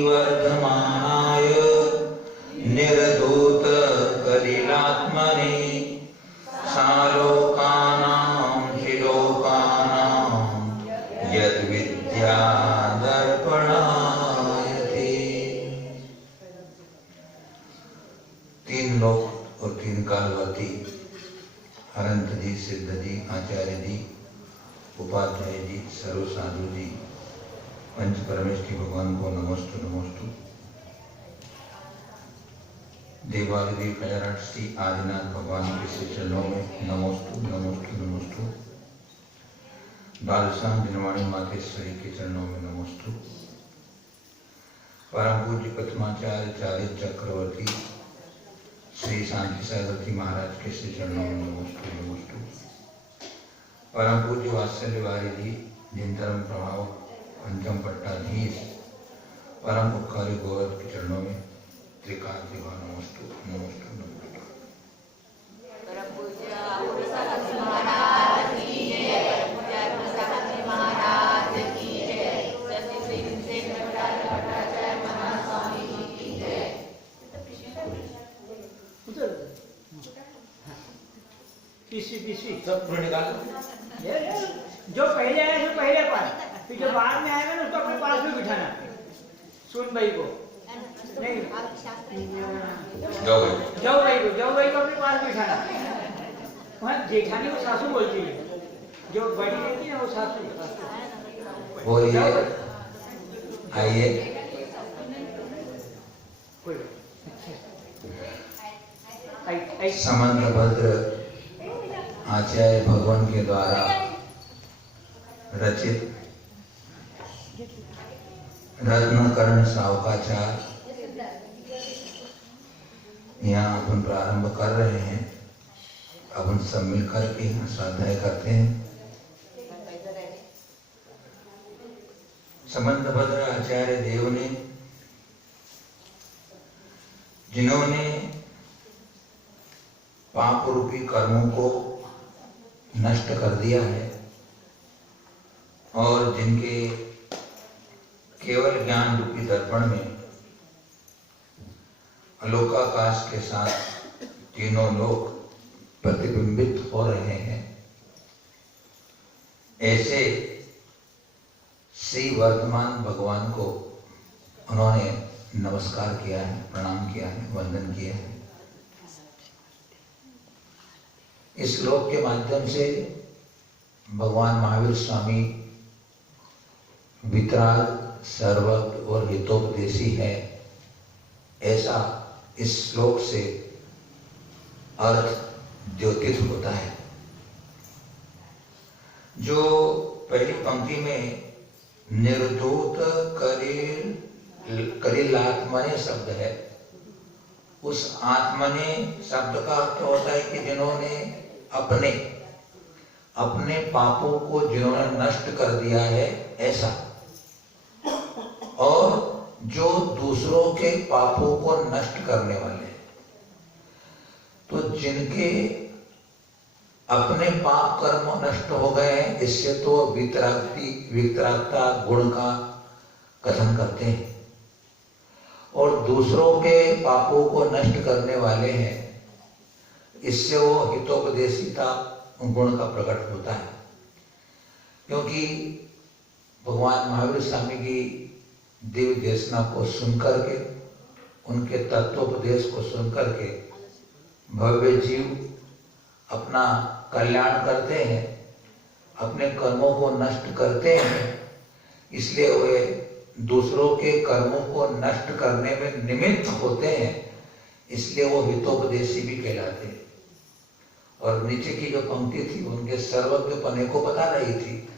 वर्धमानाय निर्धूत कलिलात्मने सालोकानां हि लोकानां यद्विद्या दर्पणायते। तीन लोक और तीन कालवर्ती अनंत जी, सिद्ध जी, आचार्य जी, उपाध्याय जी, सर्व साधु जी, पंच परमेष्ठी भगवान को नमोस्तु नमोस्तु। देवादिदेव खजानट श्री आदिनाथ भगवान के श्री चरणों में नमोस्तु नमोस्तु नमोस्तु। बालसाम जनवाणी मातेश्वरी के चरणों में नमोस्तु। परम पूज्य प्रथमाचार्य चार्य चक्रवर्ती श्री शांति सागरती महाराज के श्री चरणों में नमोस्तु नमोस्तु। परम पूज्य वात्सल्य वारिधि जिनधर्म प्रभाव पंचम पट्टाधीश परम उपकारी गोवर्ध के चरणों में त्रिकाल दिवा नमोस्तु नमोस्तु नमोस्तु। परम पूज्य गुरुसागर महाराज की जय। परम पूज्य गुरुसागर महाराज की जय। सती श्री भट्टाचार्य महास्वामी जी की जय। तीसरी सब पूर्ण निकाल जो पहले आया तो पहले पास, फिर जो बाद में आएगा ना उसको अपने पास में बिठाना। सुन भाई को नहीं, जाओ भाई को अपने पास बिठाना। वहाँ जेठानी को सासू बोलती है, जो बड़ी रहती है वो सासू। बोलिए आइए। समंतभद्र आचार्य भगवान के द्वारा रचित रत्नकर्ण सावकाचार यहाँ अपन प्रारंभ कर रहे हैं। अपन सब मिलकर के यहाँ स्वाध्याय करते हैं। समंतभद्र आचार्य देव ने, जिन्होंने पाप रूपी कर्मों को नष्ट कर दिया है और जिनके केवल ज्ञान रूपी दर्पण में अलोकाकाश के साथ तीनों लोक प्रतिबिंबित हो रहे हैं, ऐसे श्री वर्तमान भगवान को उन्होंने नमस्कार किया है, प्रणाम किया है, वंदन किया है। इस श्लोक के माध्यम से भगवान महावीर स्वामी वितराग, सर्वज्ञ और हितोपदेशी है, ऐसा इस श्लोक से अर्थ द्योतित होता है। जो पहली पंक्ति में निर्धूत कलिलात्मने शब्द है, उस आत्मने शब्द का अर्थ होता है कि जिन्होंने अपने पापों को जिन्होंने नष्ट कर दिया है, ऐसा। और जो दूसरों के पापों को नष्ट करने वाले हैं, तो जिनके अपने पाप कर्म नष्ट हो गए हैं, इससे तो वितरागता गुण का कथन करते हैं। और दूसरों के पापों को नष्ट करने वाले हैं, इससे वो हितोपदेशिता गुण का प्रकट होता है। क्योंकि भगवान महावीर स्वामी की दिव्य देशना को सुनकर के, उनके तत्वोपदेश को सुनकर के भव्य जीव अपना कल्याण करते हैं, अपने कर्मों को नष्ट करते हैं, इसलिए वे दूसरों के कर्मों को नष्ट करने में निमित्त होते हैं, इसलिए वो हितोपदेशी भी कहलाते हैं। और नीचे की जो पंक्ति थी उनके सर्वज्ञ पने को बता रही थी।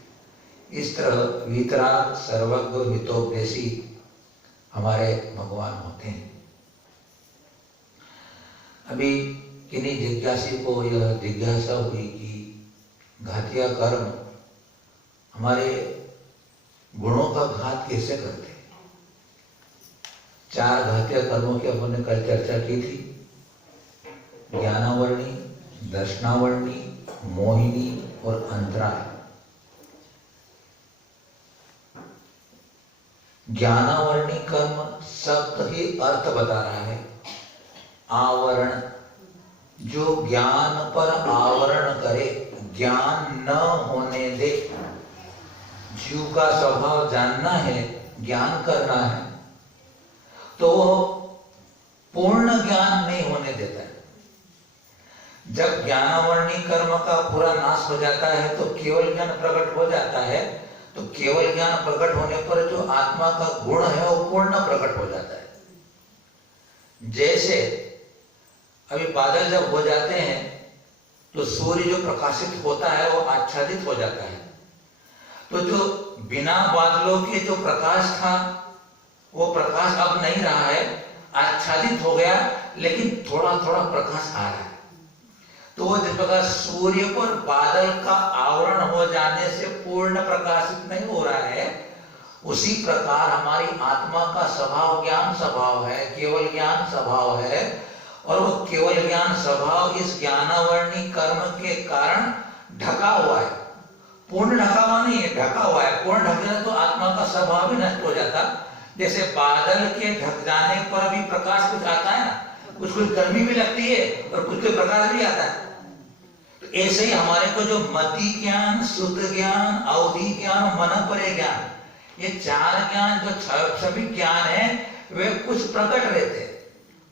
इस तरह वितराग, सर्वज्ञ, हितोपदेशी हमारे भगवान होते हैं। अभी किन्हीं जिज्ञासी को यह जिज्ञासा हुई कि घातिया कर्म हमारे गुणों का घात कैसे करते हैं। 4 घातिया कर्मों की अपन ने कल चर्चा की थी। ज्ञानावर्णी, दर्शनावर्णी, मोहिनी और अंतराय। ज्ञानावरणी कर्म शब्द ही अर्थ बता रहा है। आवरण, जो ज्ञान पर आवरण करे, ज्ञान न होने दे। जीव का स्वभाव जानना है, ज्ञान करना है, तो पूर्ण ज्ञान नहीं होने देता है। जब ज्ञानावरणी कर्म का पूरा नाश हो जाता है तो केवल ज्ञान प्रकट हो जाता है। तो केवल ज्ञान प्रकट होने पर जो आत्मा का गुण है वो पूर्ण प्रकट हो जाता है। जैसे अभी बादल जब हो जाते हैं तो सूर्य जो प्रकाशित होता है वो आच्छादित हो जाता है। तो जो बिना बादलों के जो प्रकाश था वो प्रकाश अब नहीं रहा है, आच्छादित हो गया, लेकिन थोड़ा थोड़ा प्रकाश आ रहा है। तो वो जिस प्रकार सूर्य पर बादल का आवरण हो जाने से पूर्ण प्रकाशित नहीं हो रहा है, उसी प्रकार हमारी आत्मा का स्वभाव ज्ञान स्वभाव है, केवल ज्ञान स्वभाव है। और वो केवल ज्ञान स्वभाव इस ज्ञानावरणी कर्म के कारण ढका हुआ है। पूर्ण ढका हुआ नहीं है, ढका हुआ है। पूर्ण ढक जाए तो आत्मा का स्वभाव भी नष्ट हो जाता। जैसे बादल के ढक जाने पर भी प्रकाश कुछ आता है ना, कुछ गर्मी भी लगती है और कुछ प्रकाश भी आता है। तो ऐसे ही हमारे को जो मति ज्ञान, शुद्ध ज्ञान, अवधि ज्ञान, मन परे ज्ञान, ये चार ज्ञान जो सभी ज्ञान है वे कुछ प्रकट रहते हैं,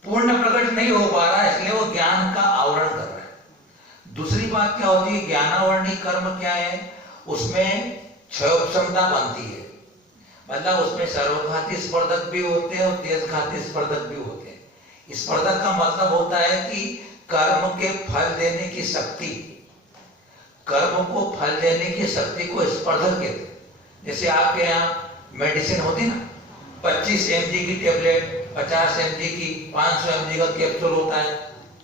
पूर्ण प्रकट नहीं हो पा रहा है, इसलिए वो ज्ञान का आवरण कर रहा है। दूसरी बात क्या होती है, ज्ञानावरणी कर्म क्या है, उसमें क्षय क्षमता बनती है। मतलब उसमें सर्वघाती स्पर्धक भी होते हैं और तेजघाती स्पर्धक भी होते हैं। स्पर्धक का मतलब होता है कि कर्म के फल देने की शक्ति, कर्म को फल देने की शक्ति को स्पर्धक कहते हैं। जैसे आपके यहाँ मेडिसिन होती ना, 25 mg की टेबलेट, 50 mg की, 500 mg का कैप्सूल होता है।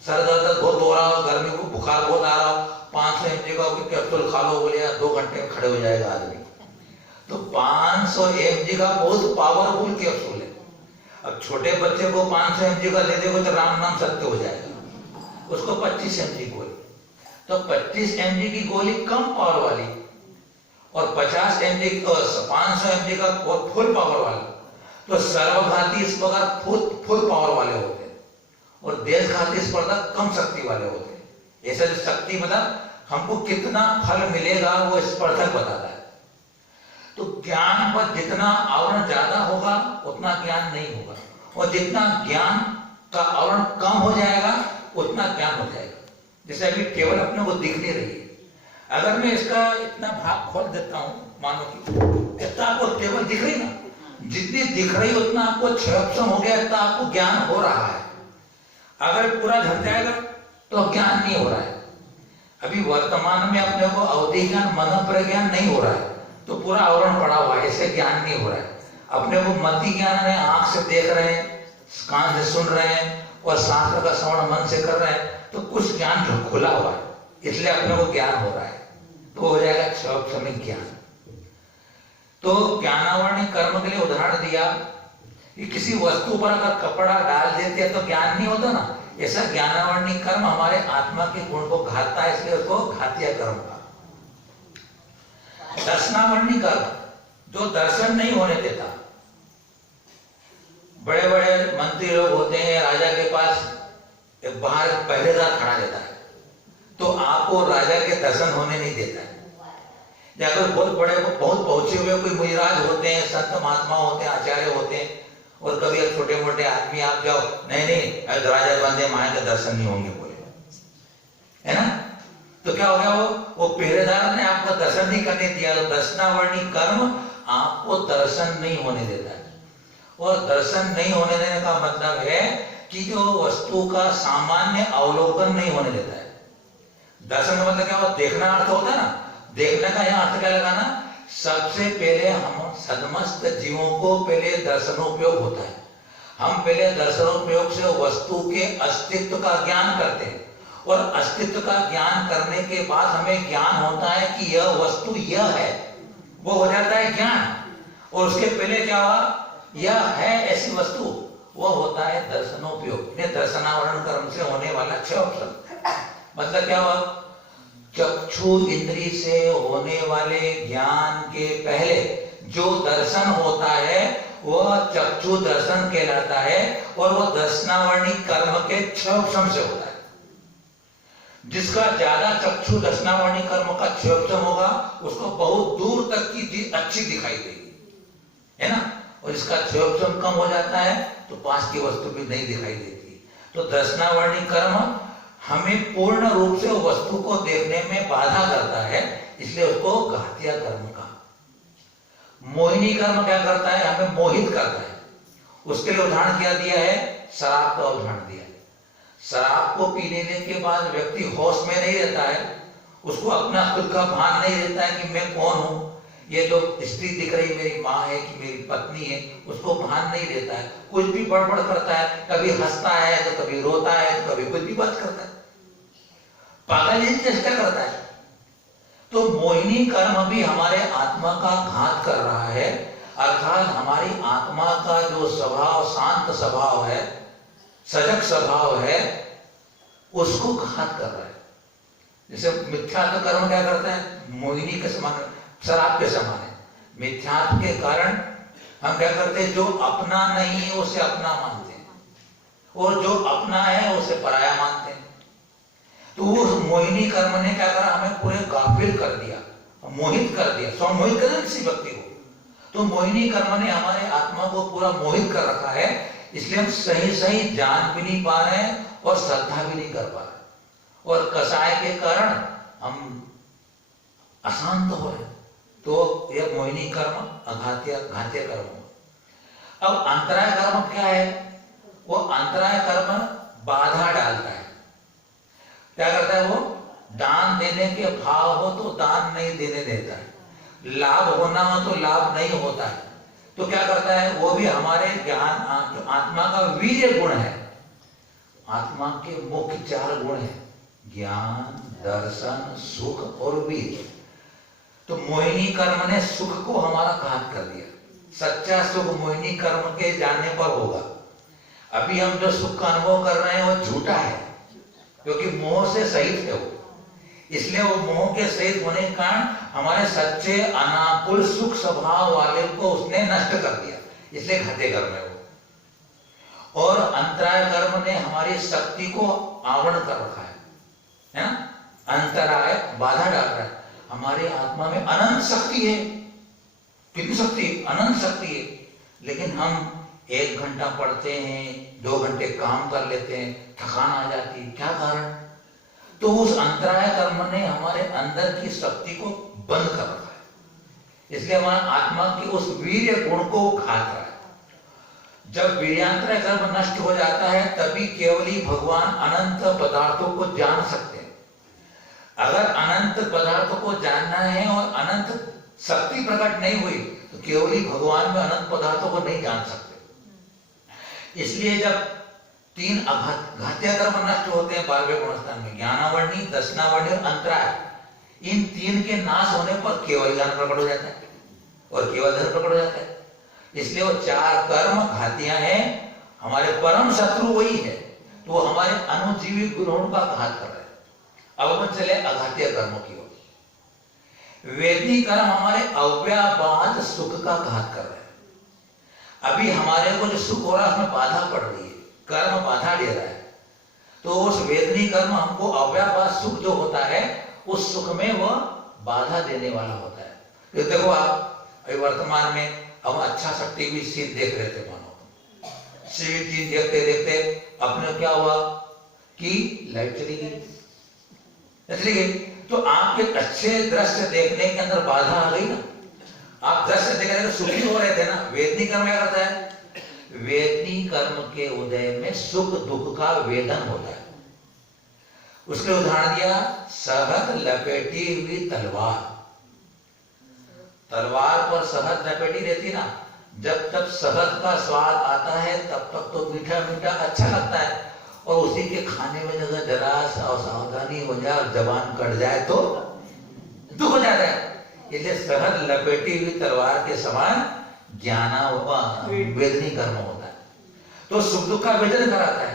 सर दर्द बहुत हो रहा हो, गर्मी को बुखार बहुत आ रहा हो, 500 mg का कैप्सूल खा लो, बोले 2 घंटे में खड़े हो जाएगा आदमी। तो 500 mg का बहुत पावरफुल कैप्सूल है। अब छोटे बच्चे को 500 mg का दे देगा तो राम नाम सत्य हो जाएगा। उसको 25 mg गोली, तो 25 mg की गोली कम पावर वाली और 50 mg 500 mg का फुल पावर वाला, तो सर्वघाती स्पर्धक फुल पावर वाले होते हैं और देशघाती स्पर्धक कम शक्ति वाले होते हैं। ऐसा जो शक्ति मतलब हमको कितना फल मिलेगा वो स्पर्धक बताता है। तो ज्ञान पर जितना आवरण ज्यादा होगा उतना ज्ञान नहीं होगा, और जितना ज्ञान का आवरण कम हो जाएगा उतना ज्ञान हो जाएगा। जैसे अभी टेबल अपने को दिख नहीं रही है, अगर मैं इसका इतना भाग खोल देता हूं, मानो कि इतना आपको टेबल दिख रही ना, जितनी दिख रही उतना आपको क्षयक्षम हो गया, इतना आपको ज्ञान हो रहा है। अगर पूरा ढक जाएगा तो ज्ञान नहीं हो रहा है। अभी वर्तमान में अपने को अवधि ज्ञान, मन पर ज्ञान नहीं हो रहा है, तो पूरा आवरण पड़ा हुआ है, ऐसे ज्ञान नहीं हो रहा है। अपने को मति ज्ञान है, आंख से देख रहे हैं, कान से सुन रहे हैं और शास्त्र का श्रवण मन से कर रहे हैं, तो कुछ ज्ञान जो खुला हुआ है, इसलिए अपने को ज्ञान हो रहा है, तो हो जाएगा क्षमिक ज्ञान। तो ज्ञानावरणी कर्म के लिए उदाहरण दिया कि किसी वस्तु पर अगर कपड़ा डाल देते हैं तो ज्ञान नहीं होता ना, ऐसा ज्ञानावरणी कर्म हमारे आत्मा के गुण को घातता है, इसलिए उसको घातीय कर्म का। दर्शनावरणी कर्म, जो दर्शन नहीं होने देता। बड़े बड़े मंत्री लोग होते हैं, राजा के पास एक बाहर पहरेदार खड़ा रहता है, तो आपको राजा के दर्शन होने नहीं देता है। या कोई बहुत बड़े, बहुत पहुंचे हुए कोई मुनिराज होते हैं, संत महात्मा होते हैं, आचार्य होते हैं, और कभी छोटे मोटे आदमी आप जाओ, नहीं राजा बंदे माए के दर्शन नहीं होंगे बोले, है ना। तो क्या हो गया, वो पहरेदार ने आपको दर्शन नहीं करने दिया। तो दर्शनावरणी कर्म आपको दर्शन नहीं होने देता है। और दर्शन नहीं होने देने का मतलब है कि जो वस्तु का सामान्य अवलोकन नहीं होने देता है। दर्शन का मतलब क्या हुआ, देखना अर्थ होता है ना, देखने का यहाँ अर्थ क्या लगाना, सबसे पहले हम सदमस्त जीवों को पहले दर्शनोपयोग होता है। हम पहले दर्शनोपयोग से वस्तु के अस्तित्व का ज्ञान करते हैं, और अस्तित्व का ज्ञान करने के बाद हमें ज्ञान होता है कि यह वस्तु यह है, वो हो जाता है ज्ञान। और उसके पहले क्या हुआ, यह है ऐसी वस्तु, वो होता है दर्शनोपयोग। दर्शनावरण कर्म से होने वाला क्षय। मतलब क्या हुआ, चक्षु इंद्री से होने वाले ज्ञान के पहले जो दर्शन होता है वह चक्षु दर्शन कहलाता है और वह दर्शनावर्णी कर्म के क्षयोक्षम से होता है। जिसका ज्यादा चक्षु दर्शनावर्णी कर्म का क्षयोक्षम होगा उसको बहुत दूर तक की चीज अच्छी दिखाई देगी, है ना। और इसका क्षयोक्षम कम हो जाता है तो पास की वस्तु भी नहीं दिखाई देती। तो दर्शनावर्णी कर्म हमें पूर्ण रूप से वस्तु को देखने में बाधा करता है, इसलिए उसको घातिया कर्म कहा। मोहिनी कर्म क्या करता है? हमें मोहित करता है। उसके लिए उदाहरण क्या दिया है? शराब का उदाहरण दिया है। शराब को पीने के बाद व्यक्ति होश में नहीं रहता है, उसको अपना खुद का भान नहीं रहता है कि मैं कौन हूं, ये जो स्त्री दिख रही मेरी माँ है कि मेरी पत्नी है, उसको भान नहीं रहता है। कुछ भी बड़बड़ करता है, कभी हंसता है तो कभी रोता है तो कभी कुछ भी बात करता है, पागल जैसी चेष्टा करता है। तो मोहिनी कर्म भी हमारे आत्मा का घात कर रहा है, अर्थात हमारी आत्मा का जो स्वभाव शांत स्वभाव है, सजग स्वभाव है, उसको घात कर रहा है। जैसे मिथ्यात्व कर्म क्या करता है? मोहिनी के समान, शराब के समान है। मिथ्यात्व के कारण हम क्या करते हैं? जो अपना नहीं है उसे अपना मानते हैं और जो अपना है उसे पराया मानते हैं। तो उस मोहिनी कर्म ने क्या करा? हमें पूरे गाफिल कर दिया, मोहित कर दिया, स्वमोहित कर दिया किसी व्यक्ति को। तो मोहिनी कर्म ने हमारे आत्मा को पूरा मोहित कर रखा है, इसलिए हम सही सही जान भी नहीं पा रहे हैं और श्रद्धा भी नहीं कर पा रहे, और कषाय के कारण हम अशांत हो रहे हैं। तो यह मोहिनी कर्म घात्य कर्म हुआ। अब अंतराय कर्म क्या है? वो अंतराय कर्म बाधा डालता है। क्या करता है? वो दान देने के भाव हो तो दान नहीं देने देता है, लाभ होना हो तो लाभ नहीं होता है। तो क्या करता है? वो भी हमारे ज्ञान, जो आत्मा का वीर्य गुण है, आत्मा के मुख्य 4 गुण है, ज्ञान, दर्शन, सुख और वीर्य। तो मोहिनी कर्म ने सुख को हमारा घात कर दिया। सच्चा सुख मोहिनी कर्म के जानने पर होगा। अभी हम जो सुख का अनुभव कर रहे हैं वो झूठा है, क्योंकि मोह से सहित है वो। इसलिए वो मोह के सहित होने के कारण हमारे सच्चे अनाकुल सुख स्वभाव वाले को उसने नष्ट कर दिया, इसलिए घाते कर्म है वो। और अंतराय कर्म ने हमारी शक्ति को आवरण कर रखा है ना। अंतराय बाधा डाल रहा है। हमारी आत्मा में अनंत शक्ति है। कितनी शक्ति? अनंत शक्ति है। लेकिन हम 1 घंटा पढ़ते हैं, 2 घंटे काम कर लेते हैं, थकान आ जाती है। क्या कारण? तो उस अंतराय कर्म ने हमारे अंदर की शक्ति को बंद कर रखा है, इसलिए हमारा आत्मा की उस वीर्य गुण को घात रहा है। जब वीर्यांतराय कर्म नष्ट हो जाता है तभी केवल ही भगवान अनंत पदार्थों को जान सकते हैं। अगर अनंत पदार्थों को जानना है और अनंत शक्ति प्रकट नहीं हुई तो केवल ही भगवान में अनंत पदार्थों को नहीं जान सकते। इसलिए जब 3 घात्य कर्म नष्ट होते हैं 12वें गुणस्थान में, ज्ञानावर्णी, दर्शनावर्णी और अंतराय, इन 3 के नाश होने पर केवल ज्ञान प्रकट हो जाता है और केवल धर्म प्रकट हो जाता है। इसलिए वो 4 कर्म घातियां हैं, हमारे परम शत्रु वही है, तो वो हमारे अनुजीवी गुणों का घात कर रहे हैं। अब हम चले अघात्य कर्मों की ओर। वेदनी कर्म हमारे अव्याबाद सुख का घात कर रहे हैं। अभी हमारे को जो सुख हो रहा है उसमें बाधा पड़ रही है, कर्म बाधा दे रहा है। तो उस वेदनी कर्म हमको अव्यापार सुख जो होता है उस सुख में वह बाधा देने वाला होता है। तो देखो आप अभी वर्तमान में हम अच्छा सा टीवी सीन देख रहे थे, मानो सीन देखते देखते अपने क्या हुआ कि लाइट चली गई। तो आप एक अच्छे दृश्य देखने के अंदर बाधा आ गई ना। आप दृश्य देख रहे थे, सुखी हो रहे थे ना। वेदनी कर्म क्या करता है? वेदनी कर्म के उदय में सुख दुख का वेदन होता है। उसके उदाहरण दिया, शहद लपेटी हुई तलवार। तलवार पर शहद लपेटी रहती ना, जब तक शहद का स्वाद आता है तब तक तो मीठा मीठा अच्छा लगता है, और उसी के खाने में अगर जरा सावधानी हो जाए और जबान कट जाए तो दुख हो जाता है। इसलिए शहद लपेटी हुई तलवार के समान वेदनी कर्म होता है, तो सुख दुख का वेदन कराता है।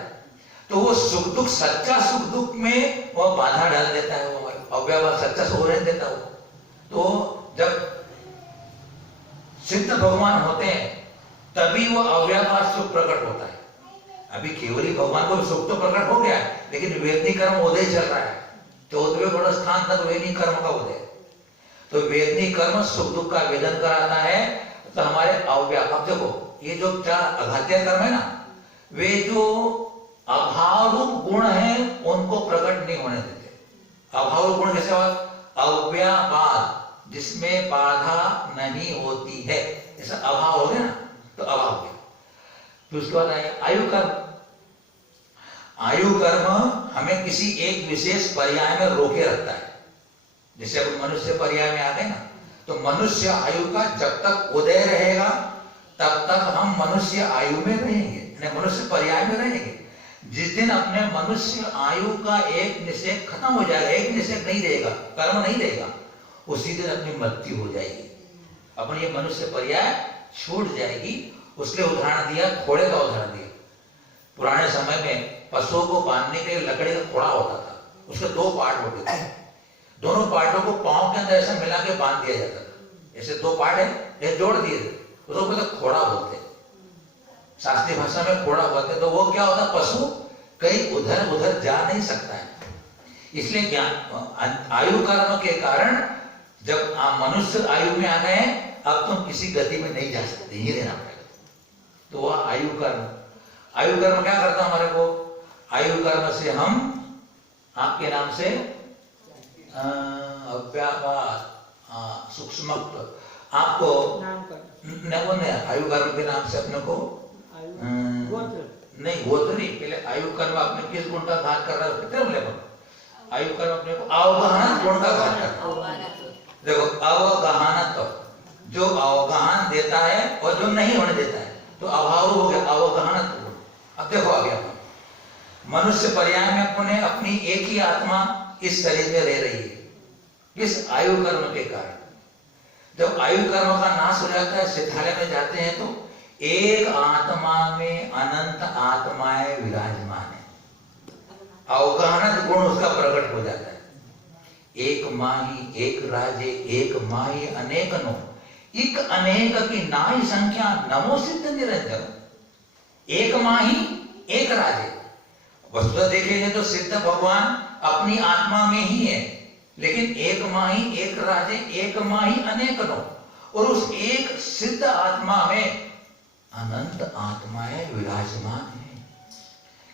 तो वो सुख दुख, सच्चा सुख दुख में वो बाधा डाल देता है, वो अव्यवहार सच्चा सुख रहने देता है। तो जब सिद्ध भगवान होते हैं तभी वो अव्यापार सुख प्रकट होता है। अभी केवली भगवान को सुख तो प्रकट हो गया है, लेकिन वेदनी कर्म उदय चल रहा है। 14वें गुण स्थान तक वेदनी कर्म का उदय। तो वेदनी कर्म सुख दुख का वेदन कराता है। तो हमारे अव्याप, देखो ये जो 4 अघात्य कर्म है ना, वे जो अभाव गुण है उनको प्रकट नहीं होने देते। अभाव गुण कैसे हुआ? अव्यापाद, जिसमें बाधा नहीं होती है, ऐसा अभाव हो गया ना, तो अभाव हो गया। फिर उसके बाद आए आयु कर्म। आयु कर्म हमें किसी एक विशेष पर्याय में रोके रखता है। जैसे अब मनुष्य पर्याय में आ गए ना, तो मनुष्य आयु का जब तक उदय रहेगा तब तक हम मनुष्य आयु में रहेंगे, मनुष्य पर्याय में रहेंगे। जिस दिन अपने मनुष्य आयु का एक निषेध खत्म हो जाएगा, एक निषेध नहीं रहेगा, कर्म नहीं रहेगा, उसी दिन अपनी मृत्यु हो जाएगी, अपनी ये मनुष्य पर्याय छूट जाएगी। उसके उदाहरण दिया, घोड़े का उदाहरण दिया। पुराने समय में पशुओं को बांधने के लिए लकड़ी का घोड़ा होता था, उसके 2 पार्ट होते थे। दोनों पार्टों को पांव के अंदर ऐसा मिला के बांध दिया जाता था। ऐसे 2 पार्ट है, ये जोड़ दिए थे, उसको बोलते घोड़ा बोलते, शास्त्रीय भाषा में घोड़ा बोलते। तो वो क्या होता, पशु कहीं उधर उधर जा नहीं सकता है। इसलिए ज्ञान आयु कर्म के कारण जब आप मनुष्य आयु में आ गए, अब तुम किसी गति में नहीं जा सकते, ही रहना पड़ेगा। तो वह आयु कर्म। आयु कर्म क्या करता हमारे को? आयु कर्म से हम आपके नाम से अव्यापार सूक्ष्म आपको आयु कर्म के नाम से अपने को नहीं, गोत्र नहीं, पहले आयु कर्म अपने किस गुण का घात कर रहा है कितने बोले? आयु कर्म अपने को अवगहन गुण का घात कर रहा है। देखो अवगहन, जो अवगहन देता है और जो नहीं होने देता है, तो अभाव हो गया अवगहन गुण। अब देखो आ गया, मनुष्य पर्याय में अपने अपनी एक ही आत्मा इस शरीर में रह रही है, इस आयु कर्म के कारण। जब आयु कर्म का नाश हो जाता है, सिद्धालय में जाते हैं, तो एक आत्मा में अनंत आत्माएं विराजमान है, अवगहन गुण उसका प्रकट हो जाता है। एक माही एक राजे, एक माही अनेक नो, इक अनेक की नाई संख्या नमो सिद्ध निरंजन। एक माही एक राजे, वस्तुतः देखेंगे तो सिद्ध भगवान अपनी आत्मा में ही है, लेकिन एक माही एक राजे, एक माही अनेक नो, और उस एक सिद्ध आत्मा में अनंत आत्माएं विराजमान है।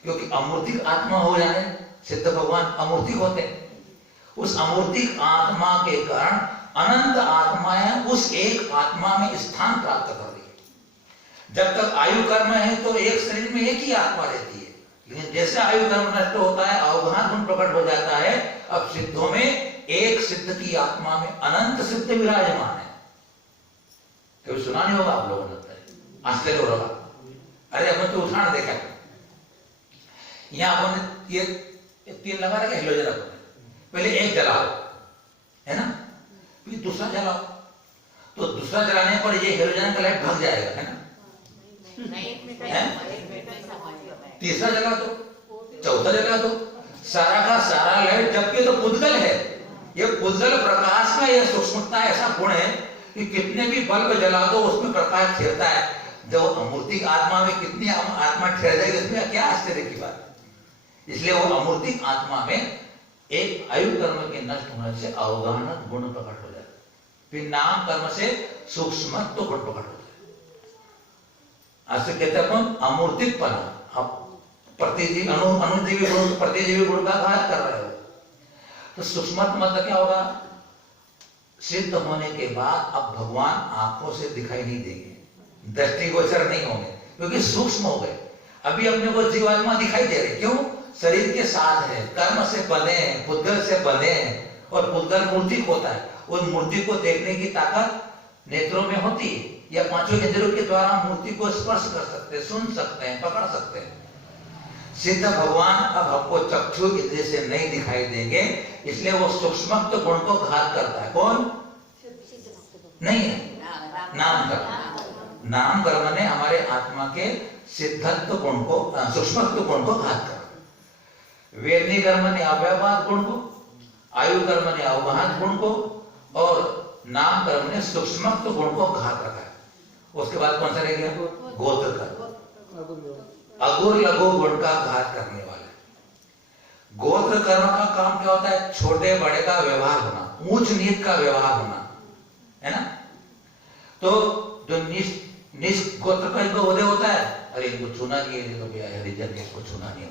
क्योंकि अमूर्तिक आत्मा हो जाए, सिद्ध भगवान अमूर्तिक होते हैं, उस अमूर्तिक आत्मा के कारण अनंत आत्माएं उस एक आत्मा में स्थान प्राप्त कर रही है। जब तक आयु कर्म है तो एक शरीर में एक ही आत्मा रहती है, लेकिन जैसे आयु कर्म नष्ट होता है, अवगहन गुण प्रकट हो जाता है, अब सिद्धों में एक सिद्ध की आत्मा में अनंत सिद्ध विराजमान है। कभी सुना नहीं होगा आप लोगों ने? आश्चर्य हो रहा, अरे अपन तो उदाहरण देखा, यहाँ अपन ये 3 लगा रखे हेलोजन, अपन पहले एक जलाओ है ना, फिर दूसरा जलाओ, तो दूसरा जलाने पर ये हेलोजन का लाइट भाग जाएगा, है ना? तीसरा जला दो, चौथा जला दो, सारा का सारा लाइट, जबकि तो पुद्गल है, ये पुद्गल प्रकाश का यह सूक्ष्मता ऐसा गुण है कि कितने भी बल्ब जला दो उसमें प्रकाश ठहरता है। जब अमूर्तिक आत्मा में कितनी आत्मा ठहर जाएगी, इसमें क्या आश्चर्य की बात। इसलिए वो अमूर्तिक आत्मा में एक आयु कर्म के नष्ट होने से अवगहन गुण प्रकट हो जाता है, फिर नाम कर्म से सूक्ष्म तो गुण प्रकट होता है। ऐसे कहते हैं अमूर्तिक पना, आप प्रतिजीवी अनुजीवी गुण प्रतिजीवी गुण का घात कर रहे हो, तो सूक्ष्म मतलब क्या होगा? सिद्ध होने के बाद अब भगवान आंखों से दिखाई नहीं देंगे, दृष्टिगोचर नहीं होंगे, क्योंकि सूक्ष्म हो गए। अभी अपने को जीवात्मा दिखाई दे रहे, क्यों? शरीर के साथ है, कर्म से बने हैं, पुद्गल से बने हैं, और पुद्गल मूर्तिक होता है। उस मूर्ति को देखने की ताकत नेत्रों में होती है, या 5 इंद्रियों के द्वारा मूर्ति को स्पर्श कर सकते हैं, सुन सकते हैं, पकड़ सकते हैं। सिद्ध भगवान अब हमको चक्षु इंद्रिय से नहीं दिखाई देंगे, इसलिए वो सूक्ष्म गुण को घात करता है। कौन? नहीं है, नाम कर्म। नाम कर्म ने हमारे आत्मा के सिद्धत्व गुण को, सूक्ष्मत्व गुण को घात कर। वेदनी कर्म ने अव्यापाद गुण को, आयु कर्म ने अवगहन गुण को, और नाम कर्म ने सूक्ष्मत्व गुण को घात रखा है। उसके बाद कौन सा रह गया? गोत्र कर्म। अगुर लघु गुण का घात करने वाला। गोत्र कर्म का काम क्या होता है? छोटे बड़े का व्यवहार होना, ऊंच नीच का व्यवहार होना, है ना? तो जो नीच गोत्र का इनको उदय होता है, अरे इनको चुना नहीं है, तो भैया हरिजन ने इसको चुना नहीं है।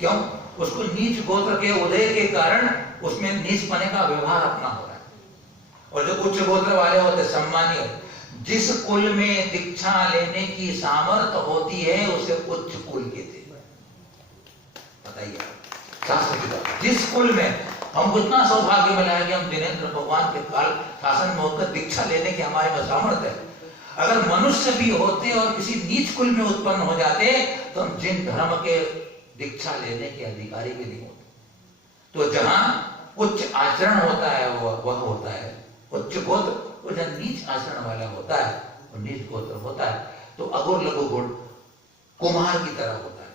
क्यों? उसको नीच गोत्र के उदय के कारण उसमें नीच पने का व्यवहार अपना हो रहा है। और जो उच्च गोत्र वाले होते, सम्मानीय, जिस कुल में दीक्षा लेने की सामर्थ्य होती है उसे उच्च कुल कहते हैं। बताइए शास्त्र की बात। जिस कुल में हम कितना सौभाग्य मिला है कि हम जिनेंद्र भगवान के काल शासन में होकर दीक्षा लेने की हमारे में सामर्थ्य है। अगर मनुष्य भी होते और किसी नीच कुल में उत्पन्न हो जाते तो हम जिन धर्म के दीक्षा लेने के अधिकारी भी नहीं होते। तो जहां उच्च आचरण होता है वह होता है उच्च गोत्र, और जहां नीच आचरण वाला होता है वो नीच गोत्र होता है। तो अगुर लघु गुण कुम्हार की तरह होता है।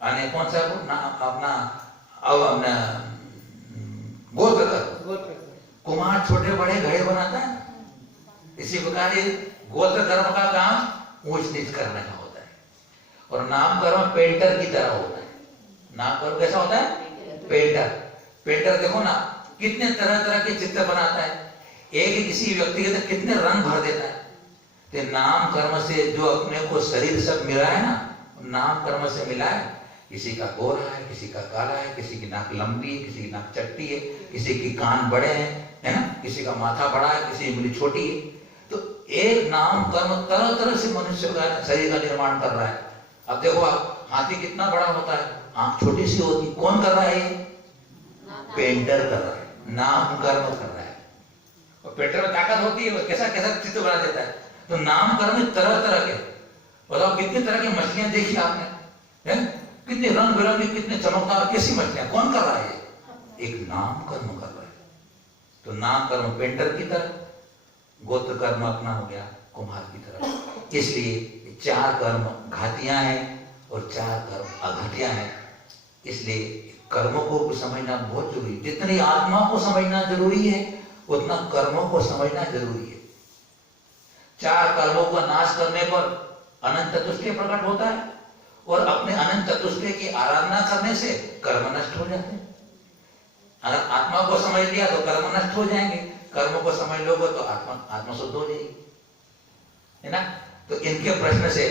यानी कौन सा गुण? अपना गोत्र कर्म। कुम्हार छोटे बड़े घड़े बनाता है, इसी प्रकार गोत्र कर्म का काम ऊंच नीच करने का होता है। और नाम कर्म पेंटर की तरह होता है। नाम कर्म कैसा होता है? पेंटर। पेंटर देखो ना कितने तरह तरह के चित्र बनाता है, एक किसी व्यक्ति के अंदर कितने रंग भर देता है। तो नाम कर्म से जो अपने को शरीर सब मिला है ना, नाम कर्म से मिला है। किसी का गोरा है, किसी का काला है, किसी की नाक लंबी है, किसी की नाक चट्टी है, किसी की कान बड़े हैं, है ना, किसी का माथा बड़ा है, किसी की उंगली छोटी है। तो एक नाम कर्म तरह तरह से मनुष्य का शरीर का निर्माण कर रहा है। अब देखो आप, हाथी कितना बड़ा होता है, आंख छोटी सी होती, कौन कर रहा है? पेंटर कर रहा है, नाम कर्म कर रहा है। और पेंटर में ताकत होती है, वो कैसा कैसा चित्र बना देता है। तो नाम कर्म में तरह तरह के, बताओ कितनी तरह की मछलियां देखी आपने, है? कितने रंग बिरंगी, कितने चमकदार, कैसी मछलियां, कौन कर रहा है? एक नाम कर्म कर रहा है। तो नाम कर्म पेंटर की तरह, गोत्र कर्म अपना हो गया कुम्हार की तरह। इसलिए 4 कर्म घातियां हैं और 4 कर्म अघटियां हैं। इसलिए कर्मों को भी समझना बहुत जरूरी है। जितनी आत्मा को समझना जरूरी है उतना कर्मों को समझना जरूरी है। 4 कर्मों का नाश करने पर अनंत चतुष्टय प्रकट होता है, और अपने अनंत चतुष्टय की आराधना करने से कर्म नष्ट हो जाते हैं। अगर आत्मा को समझ लिया तो कर्म नष्ट हो जाएंगे, कर्मों को समझ लोगे तो आत्मा शुद्ध हो जाएगी, है ना? तो इनके प्रश्न से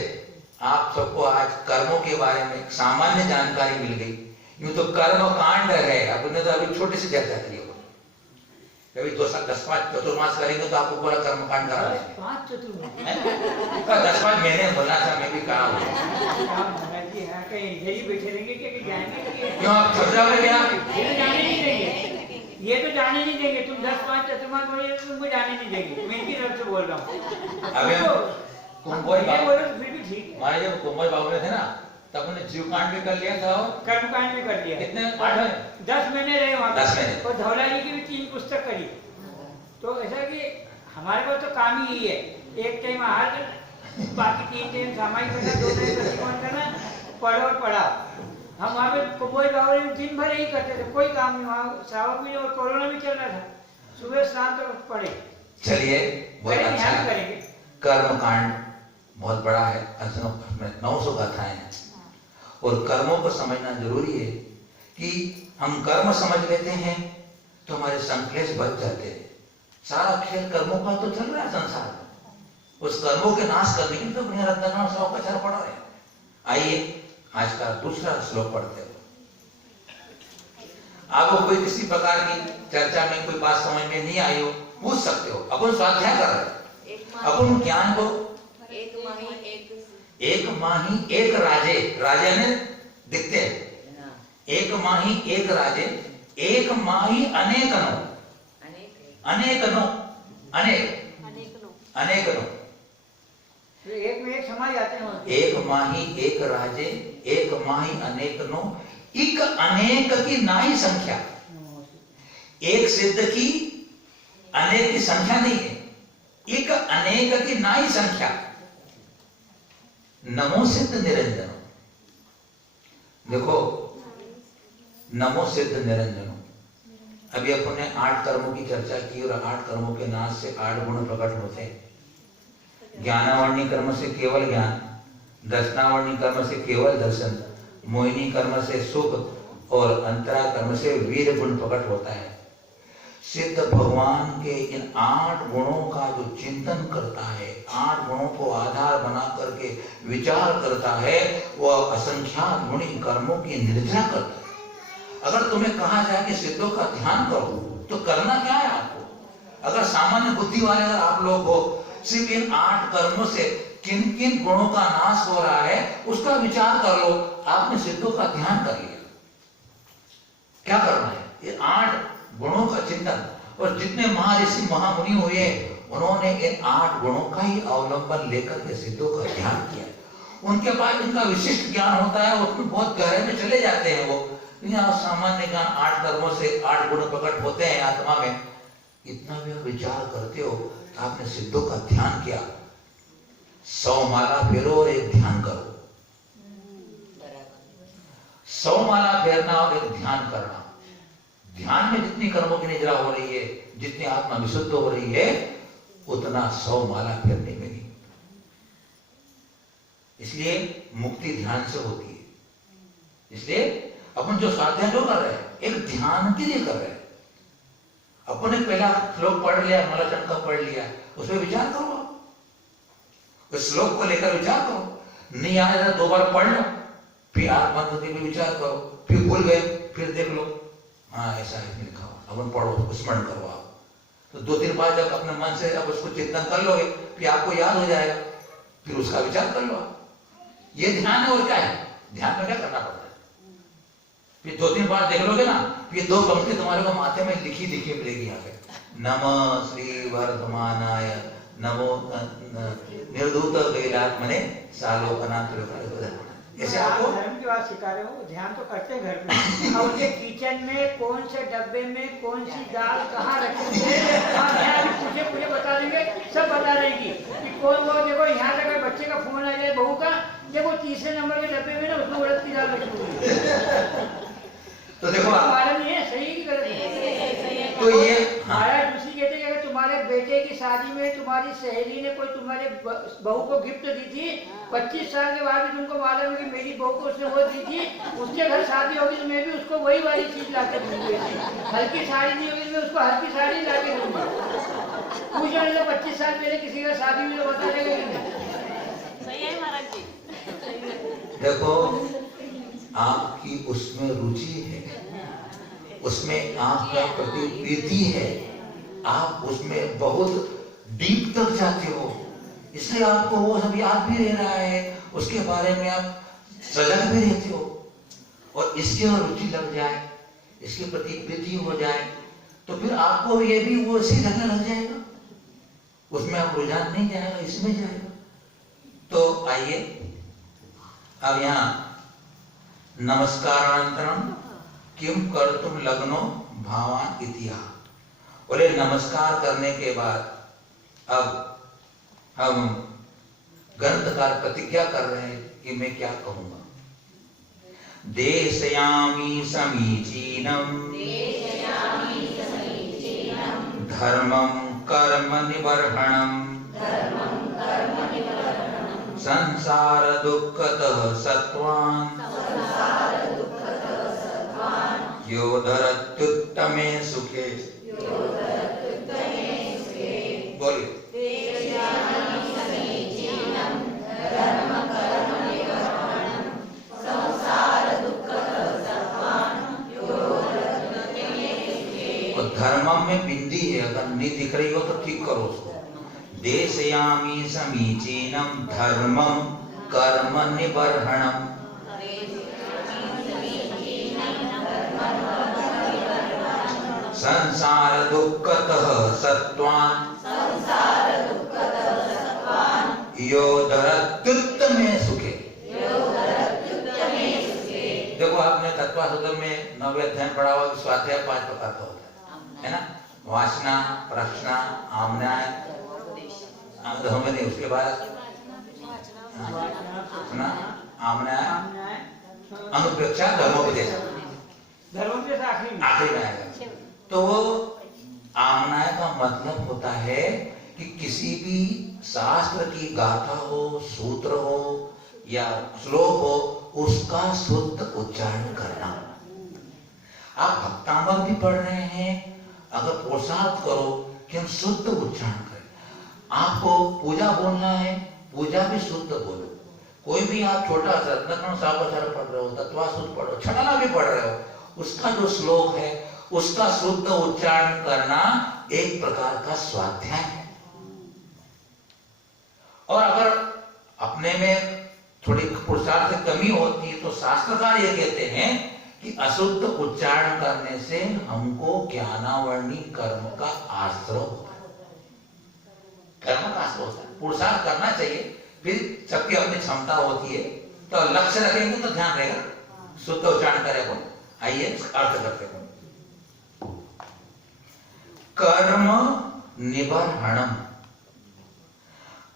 आप सबको आज कर्मों के बारे में सामान्य जानकारी मिल गई। यूं तो कर्म कांड है, आपने तो अभी छोटी सी चर्चा करी होगी। कभी 10-5 चतुर्मास करेंगे तो आपको पूरा कर्म कांड करा देंगे। 5 चतुर्मास 10-5 महीने बोलना था, मैं भी कहा हूँ। क्यों आप छप जाओगे क्या? ये तो जाने नहीं देंगे। तुम 10-5 चतुर्मास बोलोगे तो तुमको जाने नहीं देंगे। मैं इनकी तरफ से बोल रहा हूँ। अबे कुंभोज बाबू, बोलो फिर भी ठीक है। हमारे जब कुंभोज बाबू थे ना, तब उन्होंने जीव कांड भी कर लिया था और कर्म कांड भी कर लिया। कितने 10 महीने रहे वहाँ। 10 महीने। और धौला जी की भी 3 पुस्तक करी। तो ऐसा कि हमारे पास तो काम ही है, एक टाइम आहार करना, बाकी 3 टाइम सामाजिक करना, 2 टाइम प्रतिकोण करना, पढ़ो और पढ़ा। हम वहाँ पे कुंभोज बाबू दिन भर यही करते थे, कोई काम नहीं। वहाँ श्रावक भी और कोरोना भी चल रहा था, सुबह शाम तक पढ़े। चलिए बहुत अच्छा करेंगे। कर्म कांड बहुत बड़ा है, 900 गाथाएं हैं, और कर्मों को समझना जरूरी है। कि हम कर्म समझ लेते हैं तो हमारे संक्लेश बच जाते हैं। सारा खेल कर्मों का तो चल रहा है संसार में, उस कर्मों के नाश करने के लिए तो बढ़िया रत्नाकरण श्लोक का पढ़ रहे हैं। आइए आज का दूसरा श्लोक पढ़ते हैं। आपको कोई किसी प्रकार की चर्चा में कोई बात समझ में नहीं आई हो, पूछ सकते हो। अपन स्वाध्याय कर रहे हैं, अपन ज्ञान को एक माही एक राजे, राजे ने दिखते हैं, एक माही एक राजे, एक माही अनेक नो, अनेक नो, अनेक नो, एक में एक समाज आते हैं। एक माही एक राजे, एक माही अनेक नो, इक अनेक की नाई संख्या। एक सिद्ध की अनेक की संख्या नहीं है, इक अनेक की नाई संख्या। नमो सिद्ध निरंजनो, देखो नमो सिद्ध निरंजनो। अभी अपन ने 8 कर्मों की चर्चा की और 8 कर्मों के नाश से 8 गुण प्रकट होते हैं। ज्ञानावर्णी कर्म से केवल ज्ञान, दर्शनावर्णी कर्म से केवल दर्शन, मोहिनी कर्म से सुख और अंतरा कर्म से वीर गुण प्रकट होता है। सिद्ध भगवान के इन 8 गुणों का जो चिंतन करता है, 8 गुणों को आधार बना करके विचार करता है, वह असंख्यात गुणी कर्मों की निर्जरा करता है। अगर तुम्हें कहा जाए कि सिद्धों का ध्यान करो तो करना क्या है आपको? अगर सामान्य बुद्धि वाले अगर आप लोग हो, सिर्फ इन 8 कर्मों से किन किन गुणों का नाश हो रहा है उसका विचार कर लो, आपने सिद्धों का ध्यान कर लिया। क्या करना है? ये 8 गुणों का चिंतन। और जितने महर्षि महामुनि हुए उन्होंने इन 8 गुणों का ही अवलंबन लेकर के सिद्धों का ध्यान किया। उनके पास इनका विशिष्ट ज्ञान होता है, उसमें बहुत गहरे में चले जाते हैं वो। सामान्य ज्ञान 8 कर्मों से 8 गुण प्रकट होते हैं आत्मा में। इतना भी आप विचार करते हो तो आपने सिद्धों का ध्यान किया। 100 माला फेरो और एक ध्यान करो। 100 माला फेरना और एक ध्यान करना। ध्यान में जितनी कर्मों की निजरा हो रही है, जितनी आत्मा विशुद्ध हो रही है, उतना 100 माला फेरने में नहीं। इसलिए मुक्ति ध्यान से होती है। इसलिए अपन जो स्वाध्याय जो कर रहे हैं एक ध्यान के लिए कर रहे हैं। अपन ने पहला श्लोक पढ़ लिया, मलाचरण का पढ़ लिया, उसमें विचार करो। उस श्लोक को लेकर विचार करो। नहीं आया तो 2 बार पढ़ लो, फिर आत्मा पे विचार करो, फिर भूल गए फिर देख लो, हाँ ऐसा है लिखा हुआ, अपन पढ़ो, स्मरण करो आप। तो 2-3 बार जब अपने मन से अब उसको चिंतन कर लोगे फिर आपको याद हो जाएगा, फिर उसका विचार कर लो। ये ध्यान है। और क्या है? ध्यान में क्या करना पड़ता है? फिर 2-3 बार देख लोगे ना, ये 2 पंक्ति तुम्हारे को माथे में लिखी लिखी मिलेगी। यहाँ पे नमः श्री वर्धमानाय नमो निर्धूत कैलात्मने सालोकनाथ। ऐसे आपको धर्म की बात सिखा रहे हो। ध्यान तो करते हैं घर में, और उनके किचन में कौन से डब्बे में कौन सी दाल कहाँ रखेंगे, मुझे बता देंगे, सब बता देंगी कि कौन वो। देखो यहाँ तक बच्चे का फोन आ जाए बहू का, देखो 3रे नंबर के डब्बे में ना उसमें उड़द की दाल रखी हुई है। तो देखो मालूम नहीं है सही की गलत है। तो ये महाराज दूसरी कहते हैं कि तुम्हारे बेटे की शादी में तुम्हारी सहेली ने कोई तुम्हारे बहू को गिफ्ट दी थी, 25 साल के बाद भी तुमको मालूम है कि मेरी बहू को उसने वो दी थी, उसके घर शादी होगी तो मैं भी उसको वही वाली चीज ला के दूंगी। हल्की साड़ी दी होगी तो मैं उसको हल्की साड़ी ला के दूंगी। पूछ रहे थे 25 साल पहले किसी का शादी में तो बता देगा कि नहीं। सही है महाराज जी। देखो आपकी उसमें रुचि है, उसमें आपका प्रति प्रीति है, आप उसमें बहुत डीप तक जाते हो, इसलिए आपको वो सब याद भी रह रहा है, उसके बारे में आप सजग भी रहते हो। और इसके और रुचि लग जाए, इसके प्रति प्रीति हो जाए, तो फिर आपको ये भी वो इसी जगह लग जाएगा, उसमें आप रुझान नहीं जाएगा, इसमें जाएगा। तो आइए अब यहाँ नमस्कारानंतरम किम कर्तुम लग्नो भावान इतिहा। बोले नमस्कार करने के बाद अब हम ग्रंथकार प्रतिज्ञा कर रहे हैं कि मैं क्या कहूंगा। देशयामि समीचीनम धर्मम कर्म निबर्हणम संसार दुःखतः सत्वान् योधरत्युत्तमे सुखे। बोलिए। और धर्मम में बिंदी है, अगर नहीं दिख रही हो तो ठीक करो उसको। देशयामि समीचीनम धर्मम कर्म निबर्हणम संसार दुःखतः सत्वान् योधरत्युत्तमे सुखे। देखो आपने तत्वसूत्र में 9वें अध्याय पढ़ा हुआ कि स्वाध्याय 5 प्रकार का होता है ना? वासना, प्रश्ना, आमनाय, उसके बाद आमनाय, अनुपेक्षा, धर्मोपदेश। धर्मोपदेश आखिरी में आएगा। तो आमनाय का मतलब होता है कि किसी भी शास्त्र की गाथा हो, सूत्र हो या श्लोक हो, उसका शुद्ध उच्चारण करना। आप भक्तांबर भी पढ़ रहे हैं, अगर पुरुषार्थ करो कि हम शुद्ध उच्चारण करें। आपको पूजा बोलना है, पूजा भी शुद्ध बोलो। कोई भी आप छोटा सा रत्नाकरण सावधान पढ़ रहे हो, तत्वासुद पढ़ो, छटाना भी पढ़ रहे हो, उसका जो श्लोक है उसका शुद्ध उच्चारण करना एक प्रकार का स्वाध्याय है। और अगर अपने में थोड़ी पुरुषार्थ की कमी होती है तो शास्त्रकार ये कहते हैं कि अशुद्ध उच्चारण करने से हमको ज्ञानावर्णी कर्म का आश्रय होता है। कर्म का आश्रय होता है, पुरुषार्थ करना चाहिए, फिर सबकी अपनी क्षमता होती है, तो लक्ष्य रखेंगे तो ध्यान रहेगा, शुद्ध उच्चारण करें। अपन आइए अर्थ करते हैं। कर्म निबर्हणम,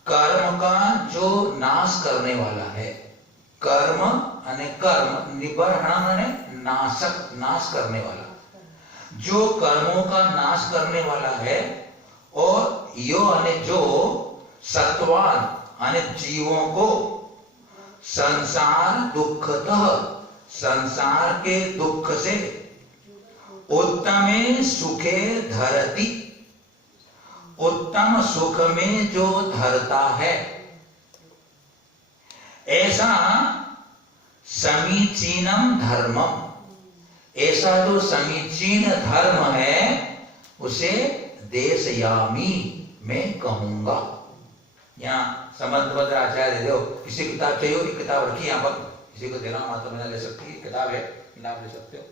कर्म का जो नाश करने वाला है। कर्म यानी कर्म, निबर्हणम यानी नाशक, नाश करने वाला। जो कर्मों का नाश करने वाला है, और यो यानी जो सत्वान यानी जीवों को संसार दुखतः, संसार के दुख से उत्तमे सुखे धरति, उत्तम सुख में जो धरता है, ऐसा समीचीनम धर्मम, ऐसा जो समीचीन धर्म है उसे देशयामी मैं कहूंगा। यहाँ समर्थबद्ध आचार्य देव, किसी किताब चाहिए होगी, किताब रखी यहाँ पर, किसी को देना मात्र में ले सकती है, किताब है, आप ले सकते हो।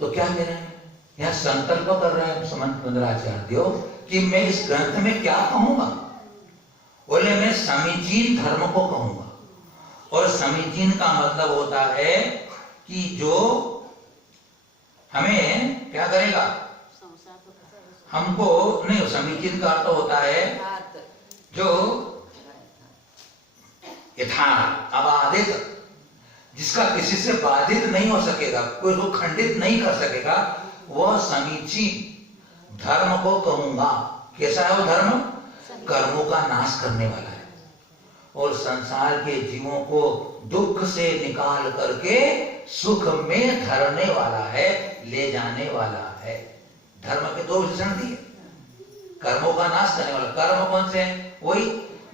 तो क्या कह रहे हैं यहाँ, संकल्प कर रहे हैं समर्थबद्ध आचार्य देव कि मैं इस ग्रंथ में क्या कहूंगा। बोले मैं समीचीन धर्म को कहूंगा, और समीचीन का मतलब होता है कि जो हमें क्या करेगा, हमको नहीं, समीचीन का अर्थ होता है जो यथार्थ, अबाधित, जिसका किसी से बाधित नहीं हो सकेगा, कोई उसको खंडित नहीं कर सकेगा, वह समीचीन धर्म को कहूंगा। कैसा है वो धर्म? कर्मों का नाश करने वाला है और संसार के जीवों को दुख से निकाल करके सुख में धरने वाला है, ले जाने वाला है। धर्म के दो विशेषण दिए, कर्मों का नाश करने वाला। कर्म कौन से हैं? वही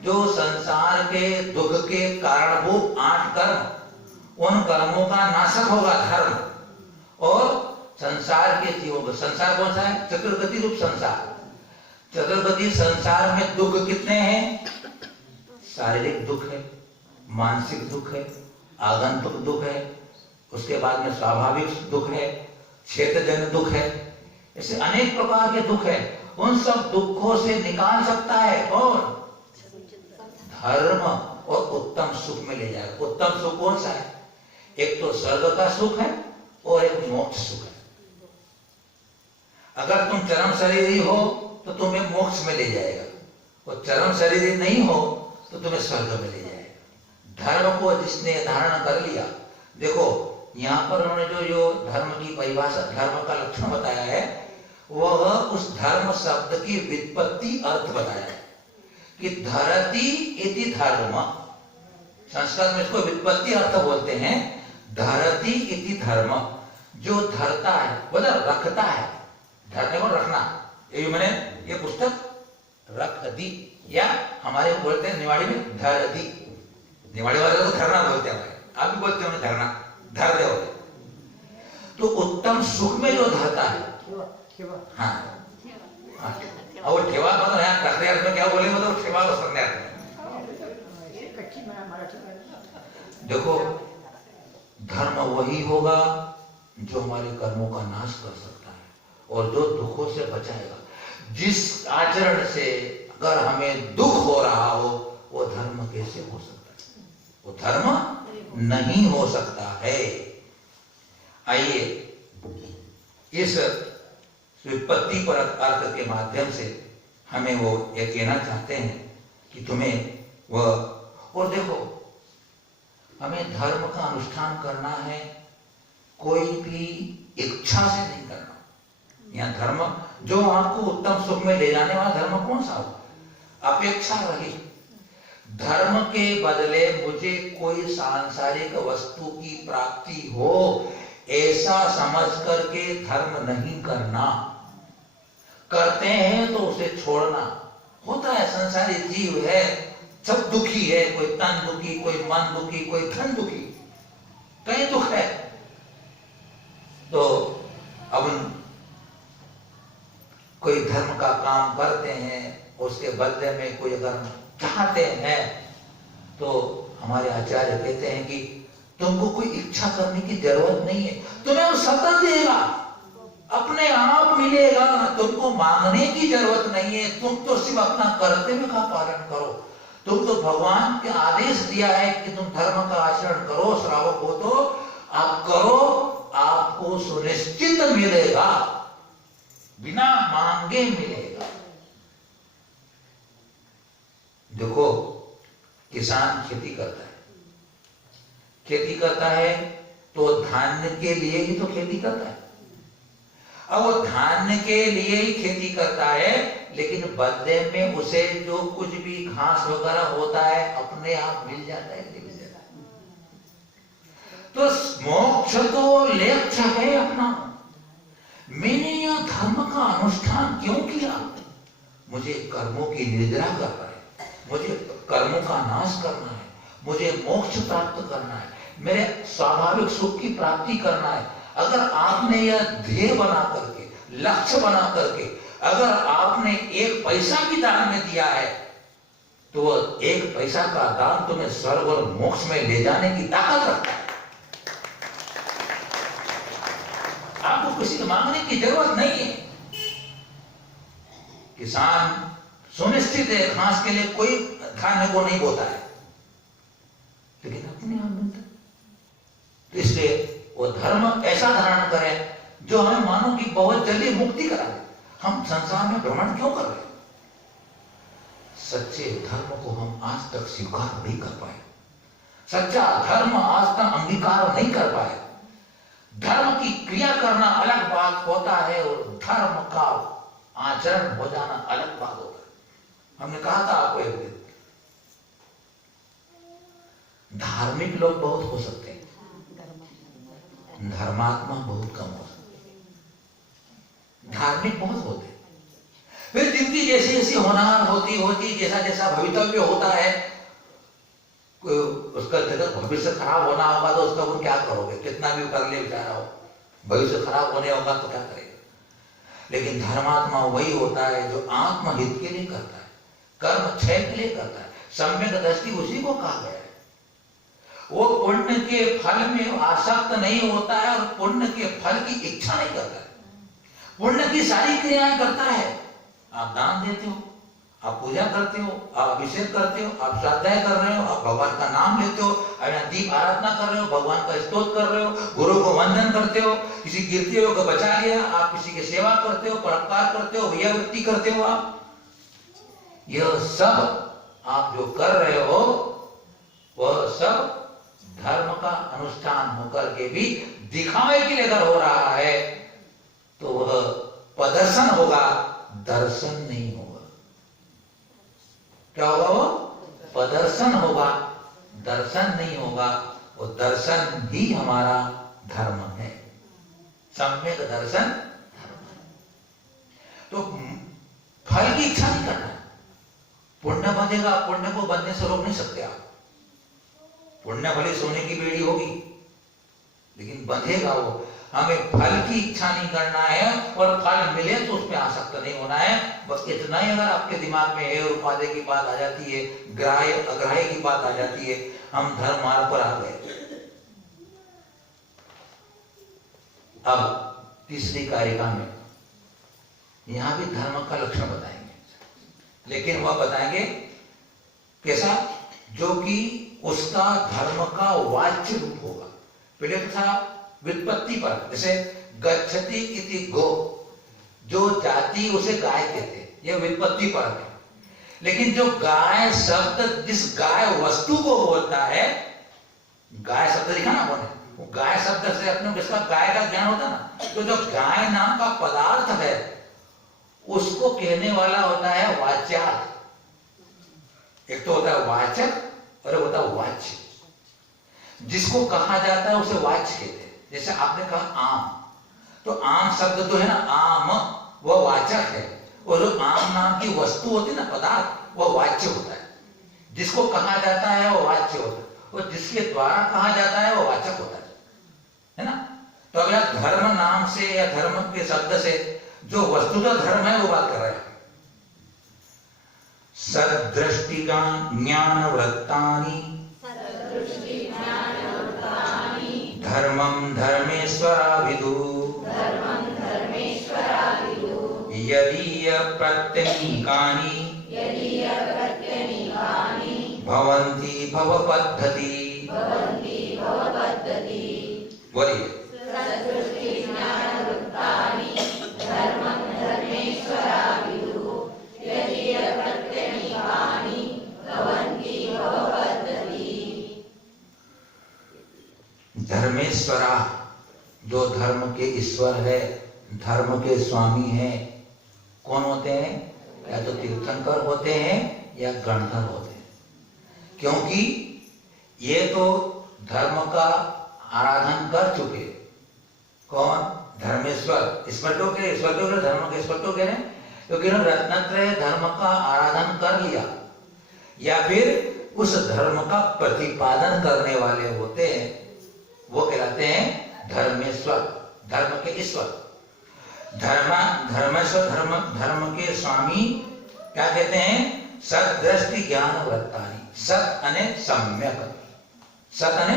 जो संसार के दुख के कारणभूत 8 कर्म, उन कर्मों का नाशक होगा धर्म, और संसार के जीवों को, संसार कौन सा है? चतुर्गति रूप संसार। चतुर्गति संसार में दुख कितने हैं? शारीरिक दुख है, मानसिक दुख है, आगंतुक दुख है, उसके बाद में स्वाभाविक दुख है, क्षेत्रजन्य दुख है, ऐसे अनेक प्रकार के दुख है। उन सब दुखों से निकाल सकता है कौन? धर्म, और उत्तम सुख में ले जाएगा। उत्तम सुख कौन सा है? एक तो स्वर्ग का सुख है और एक मोक्ष सुख है। अगर तुम चरम शरीरी हो तो तुम्हें मोक्ष में ले जाएगा, और चरम शरीरी नहीं हो तो तुम्हें स्वर्ग में ले जाएगा। धर्म को जिसने धारण कर लिया, देखो यहाँ पर उन्होंने जो धर्म की परिभाषा, धर्म का लक्षण बताया है, वह उस धर्म शब्द की व्युत्पत्ति अर्थ बताया है कि धरती इति धर्म। संस्कृत में इसको व्युत्पत्ति अर्थ बोलते हैं। धरती इति धर्म, जो धरता है, मतलब रखता है। धरने को रखना, ये मैंने ये पुस्तक रख दी, या हमारे बोलते हैं निवाड़ी में धर दी। निवाड़ी वाले को धरना बोलते हैं, आप भी बोलते हो धरना, धर दे। तो उत्तम सुख में जो धरता है, हाँ, और ठेवा मतलब यहाँ करते अर्थ में क्या बोले, मतलब ठेवा करते अर्थ में। देखो धर्म वही होगा जो हमारे कर्मों का नाश कर सकता है और जो दुखों से बचाएगा। जिस आचरण से अगर हमें दुख हो रहा हो, वो धर्म कैसे हो सकता है? वो धर्म नहीं हो सकता है। आइए इस विपत्ति पर अर्थ के माध्यम से हमें वो ये कहना चाहते हैं कि तुम्हें वह, और देखो हमें धर्म का अनुष्ठान करना है, कोई भी इच्छा से नहीं करना। यहाँ धर्म जो आपको उत्तम सुख में ले जाने वाला धर्म कौन सा हो? अपेक्षा रही। धर्म के बदले मुझे कोई सांसारिक वस्तु की प्राप्ति हो ऐसा समझ करके धर्म नहीं करना। करते हैं तो उसे छोड़ना। होता है, संसारी जीव है, सब दुखी है, कोई तन दुखी, कोई मन दुखी, कोई धन दुखी, कई दुख है। तो अब कोई धर्म का काम करते हैं, उसके बदले में कोई अगर चाहते हैं तो हमारे आचार्य कहते हैं कि तुमको कोई इच्छा करने की जरूरत नहीं है, तुम्हें वो सतत देगा, अपने आप मिलेगा, तुमको मांगने की जरूरत नहीं है। तुम तो सिर्फ अपना कर्तव्य का पालन करो। तुम तो भगवान के आदेश दिया है कि तुम धर्म का आचरण करो, श्रावक हो तो आप करो, आपको सुनिश्चित मिलेगा, बिना मांगे मिलेगा। देखो, किसान खेती करता है, खेती करता है तो धान्य के लिए ही तो खेती करता है। अब वो धान्य के लिए ही खेती करता है, लेकिन बदले में उसे जो कुछ भी घास वगैरह होता है अपने आप मिल जाता है, मिल जाता है। तो मोक्ष तो लक्ष्य है अपना। मैंने यह धर्म का अनुष्ठान क्यों किया? मुझे कर्मों की निद्रा करना है, मुझे कर्मों का नाश करना है, मुझे मोक्ष प्राप्त करना है, मेरे स्वाभाविक सुख की प्राप्ति करना है। अगर आपने यह ध्येय बना करके, लक्ष्य बना करके अगर आपने एक पैसा भी दान में दिया है तो एक पैसा का दान तुम्हें स्वर्ग और मोक्ष में ले जाने की ताकत रखता है। आपको किसी को मांगने की जरूरत नहीं है। किसान सुनिश्चित है, घास के लिए कोई धान्य को नहीं बोता है, लेकिन अपने आप मिलता है। तो इसलिए वो धर्म ऐसा धारण करें जो हमें मानो कि बहुत जल्दी मुक्ति करा दे। हम संसार में भ्रमण क्यों कर रहे हैं? सच्चे धर्म को हम आज तक स्वीकार नहीं कर पाए, सच्चा धर्म आज तक अंगीकार नहीं कर पाए। धर्म की क्रिया करना अलग बात होता है और धर्म का आचरण हो जाना अलग बात होता है। हमने कहा था आपको एक दिन, धार्मिक लोग बहुत हो सकते हैं, धर्मात्मा बहुत कम हो सकते हैं। धार्मिक बहुत होते हैं, फिर जिंदगी जैसी जैसी होनहार होती जैसा जैसा भवितव्य होता है, उसका जगह भविष्य खराब होना होगा तो उसका वो क्या करोगे? कितना भी कर ले बेचारा हो, भविष्य खराब होने होगा तो क्या करेगा? लेकिन धर्मात्मा वही होता है जो आत्महित के लिए करता है, कर्म क्षय के लिए करता है। सम्यक दृष्टि उसी को कहा गया है। वो पुण्य के फल में आसक्त नहीं होता है और पुण्य के फल की इच्छा नहीं करता है। पुण्य की सारी क्रियाएं करता है। आप दान देते हो, आप पूजा करते हो, आप अभिषेक करते हो, आप स्वाध्याय कर रहे हो, आप भगवान का नाम लेते हो, आप यहाँ दीप आराधना कर रहे हो, भगवान का स्तोत्र कर रहे हो, गुरु को वंदन करते हो, किसी कीर्ति को बचा लिया, आप किसी की सेवा करते हो, परोपकार करते हो, वृत्ति करते हो। आप यह सब आप जो कर रहे हो वह सब धर्म का अनुष्ठान होकर के भी दिखावे के लिए अगर हो रहा है तो वह प्रदर्शन होगा, दर्शन नहीं होगा। क्या होगा? वो प्रदर्शन होगा, दर्शन नहीं होगा। वो दर्शन ही हमारा धर्म है, सम्यक दर्शन धर्म है। तो फल की इच्छा नहीं करना है। पुण्य बंधेगा, पुण्य को बनने से रोक नहीं सकते आप। पुण्य भले सोने की बेड़ी होगी लेकिन बंधेगा वो। हमें फल की इच्छा नहीं करना है और फल मिले तो उस पर आसक्त नहीं होना है। बस इतना ही अगर आपके दिमाग में है और उपाधि की बात आ जाती है, ग्राह्य अग्राह्य की बात आ जाती है, हम धर्म मार्ग पर आ गए। अब तीसरी कारिका में यहां भी धर्म का लक्षण बताएंगे, लेकिन वह बताएंगे कैसा? जो कि उसका धर्म का वाच्य रूप होगा। पहले तो था व्युत्पत्ति पर, जैसे गच्छति इति गो, जो जाति उसे गाय कहते हैं, यह व्युत्पत्ति पर है। लेकिन जो गाय शब्द जिस गाय वस्तु को बोलता है, गाय शब्द लिखा ना बोले, वो गाय शब्द से अपने जिसका गाय का ज्ञान होता है ना, तो जो गाय नाम का पदार्थ है उसको कहने वाला होता है वाच्यार्थ। एक तो होता है वाचक और एक होता है वाच्य। जिसको कहा जाता है उसे वाच्य कहते हैं। जैसे आपने कहा आम, तो आम शब्द तो है ना, आम वह वाचक है, और जो आम नाम की वस्तु होती है ना, पदार्थ, वह वाच्य होता है। जिसको कहा जाता है वो वाच्य होता है, और जिसके द्वारा कहा जाता है वो वाचक होता है ना। तो अगर आप धर्म नाम से या धर्म के शब्द से जो वस्तुतः धर्म है वो बात कर रहे हैं। सदृष्टि ज्ञान वृत्तानि धर्मं धर्मेश्वराविदु यदि प्रत्यनीकानि भवन्ति भवपद्धति। बोलिए। धर्मेश्वरा, जो धर्म के ईश्वर है, धर्म के स्वामी हैं, कौन होते हैं? या तो तीर्थंकर होते हैं या गणधर होते हैं। क्योंकि ये तो धर्म का आराधन कर चुके। कौन? धर्मेश्वर। ईश्वर को कह, ईश्वर को धर्म के ईश्वर को कह रहे हैं, क्योंकि रत्नत्रय धर्म का आराधन कर लिया, या फिर उस धर्म का प्रतिपादन करने वाले होते हैं, वो कहलाते हैं धर्मेश्वर, धर्म के ईश्वर। धर्मेश्वर धर्म के स्वामी क्या कहते हैं? सदृष्टि ज्ञान वृत्तानि। सत अने सम्यक, सत अने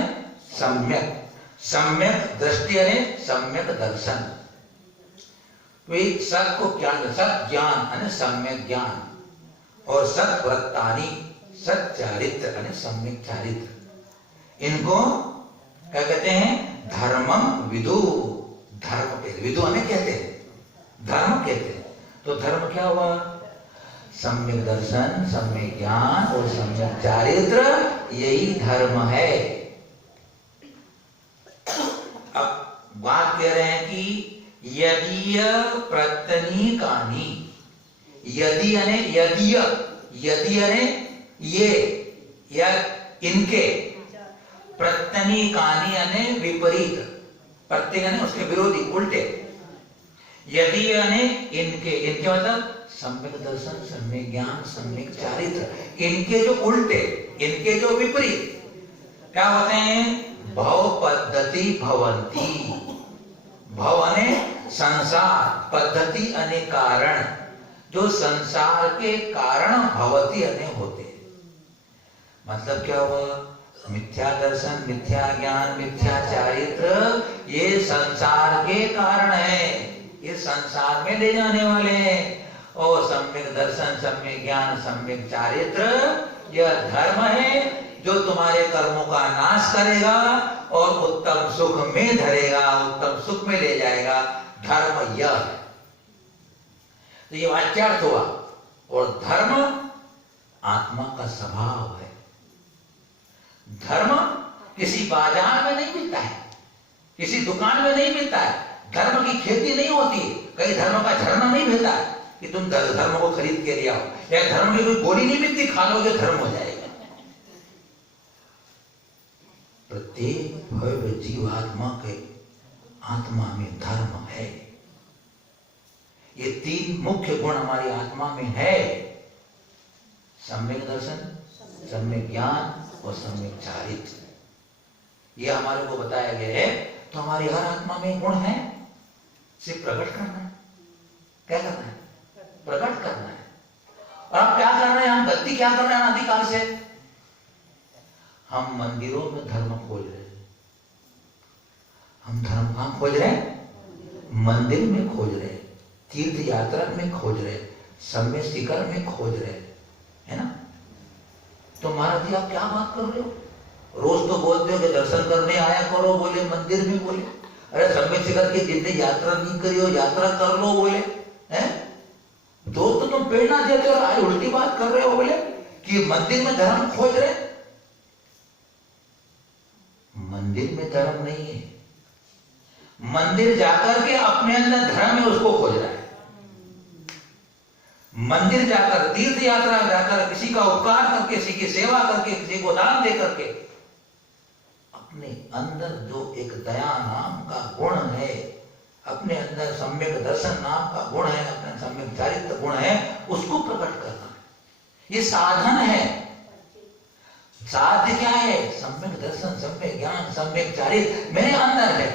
सम्यक, सम्यक दृष्टि अने सम्यक दर्शन। सत को क्या? सत ज्ञान अने सम्यक ज्ञान, और सत वृत्तानि, सत चारित्र अने सम्यक चारित्र। इनको क्या कहते हैं? धर्मम विदु। धर्म कहते, विदु हमें कहते हैं, धर्म कहते हैं। तो धर्म क्या हुआ? सम्यक दर्शन, सम्यक ज्ञान और सम्यक चारित्र, यही धर्म है। अब बात कह रहे हैं कि यदि प्रत्यनीकानि, यदि अने यदि, यदि अने ये या इनके, प्रत्यनीकानि अने विपरीत, प्रत्यय अने उसके विरोधी, उल्टे। यदि अने इनके, इनके मतलब सम्यक दर्शन, सम्यक ज्ञान, सम्यक चारित्र, इनके जो उल्टे, इनके जो विपरीत क्या होते हैं? भव पद्धति भवंती। भव अने संसार, पद्धति अने कारण, जो संसार के कारण भवती अने होते। मतलब क्या हुआ? मिथ्या दर्शन, मिथ्या ज्ञान, मिथ्या चारित्र, ये संसार के कारण है, ये संसार में ले जाने वाले हैं। और सम्यक दर्शन, सम्यक ज्ञान, सम्यक चारित्र, यह धर्म है जो तुम्हारे कर्मों का नाश करेगा और उत्तम सुख में धरेगा, उत्तम सुख में ले जाएगा। धर्म यह है। तो ये वाच्यार्थ हुआ। और धर्म आत्मा का स्वभाव है। धर्म किसी बाजार में नहीं मिलता है, किसी दुकान में नहीं मिलता है। धर्म की खेती नहीं होती है, कहीं धर्म का झरना नहीं बहता है कि तुम धर्म को खरीद के ले आओ, या धर्म की कोई गोली नहीं मिलती, खा लोगे धर्म हो जाएगा। प्रत्येक भव्य जीवात्मा के आत्मा में धर्म है। ये तीन मुख्य गुण हमारी आत्मा में है: सम्यक दर्शन, सम्यक ज्ञान और सम्यक चारित्र। ये हमारे को बताया गया है। तो हमारी हर आत्मा में गुण है, सिर्फ प्रकट करना है। क्या करना है? प्रकट करना है। और आप क्या कर रहे हैं? हम गलती क्या कर रहे हैं अनादिकाल से? हम मंदिरों में धर्म खोज रहे हैं। हम धर्म कहां खोज रहे हैं? मंदिर में खोज रहे हैं, तीर्थ यात्रा में खोज रहे हैं, सम्य शिखर में खोज रहे हैं, है ना? तो महाराज जी आप क्या बात कर रहे हो? रोज तो बोलते हो कि दर्शन करने आया करो, बोले मंदिर में, बोले अरे सम्य शिखर की जितनी यात्रा नहीं करी हो यात्रा कर लो, बोले हैं? दोस्त तो तुम प्रेरणा देते हो, आज उल्टी बात कर रहे हो, बोले कि मंदिर में धर्म खोज रहे। मंदिर मंदिर में धर्म नहीं है। मंदिर जाकर के अपने अंदर धर्म है उसको खोज रहा है। मंदिर जाकर, तीर्थ यात्रा जाकर, किसी का उपकार करके, किसी की सेवा करके, किसी को दान दे करके, अपने अंदर जो एक दया नाम का गुण है, अपने अंदर सम्यक दर्शन नाम का गुण है, अपने सम्यक चारित्र गुण है, उसको प्रकट करना, ये साधन है। साध्य क्या है? सम्यक दर्शन, सम्यक ज्ञान, सम्यक चारित्र मेरे अंदर है।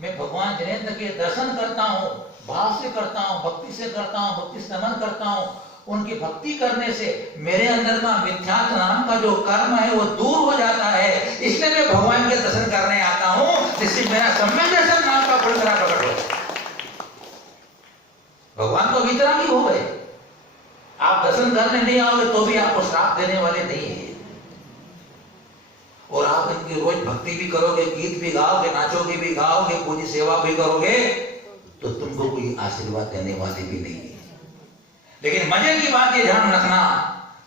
मैं भगवान जिनेंद्र के दर्शन करता हूँ, भाव से करता हूँ, भक्ति से करता हूँ, भक्ति से नमन करता हूँ। उनकी भक्ति करने से मेरे अंदर का मिथ्यात्व नाम का जो कर्म है वो दूर हो जाता है। इसलिए मैं भगवान के दर्शन करने आता हूँ, जिससे मेरा सम्यक दर्शन नाम का गुण मेरा प्रकट हो। भगवान तो वितरागी हो गए। आप दर्शन करने नहीं आओगे तो भी आपको श्राप देने वाले नहीं है। और आप इनकी रोज भक्ति भी करोगे, गीत भी गाओगे, नाचोगे भी, गाओगे, पूजी सेवा भी करोगे, तो तुमको कोई आशीर्वाद देने वाले भी नहीं है। लेकिन मजे की बात ये ध्यान रखना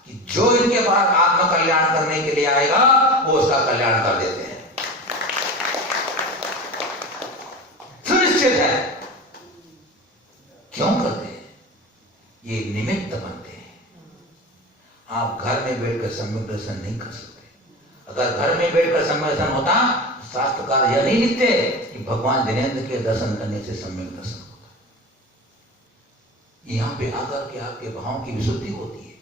कि जो इनके पास आत्म कल्याण करने के लिए आएगा वो उसका कल्याण कर देते हैं, सुनिश्चित है। क्यों करते हैं? ये निमित्त बनते हैं। आप घर में बैठकर सम्यक दर्शन नहीं कर सकते। अगर घर में बैठकर सम्यक दर्शन होता, शास्त्रकार यह नहीं लिखते कि भगवान जिनेंद्र के दर्शन करने से सम्यक दर्शन होता। यहाँ पे आकर के आपके भावों की विशुद्धि होती है,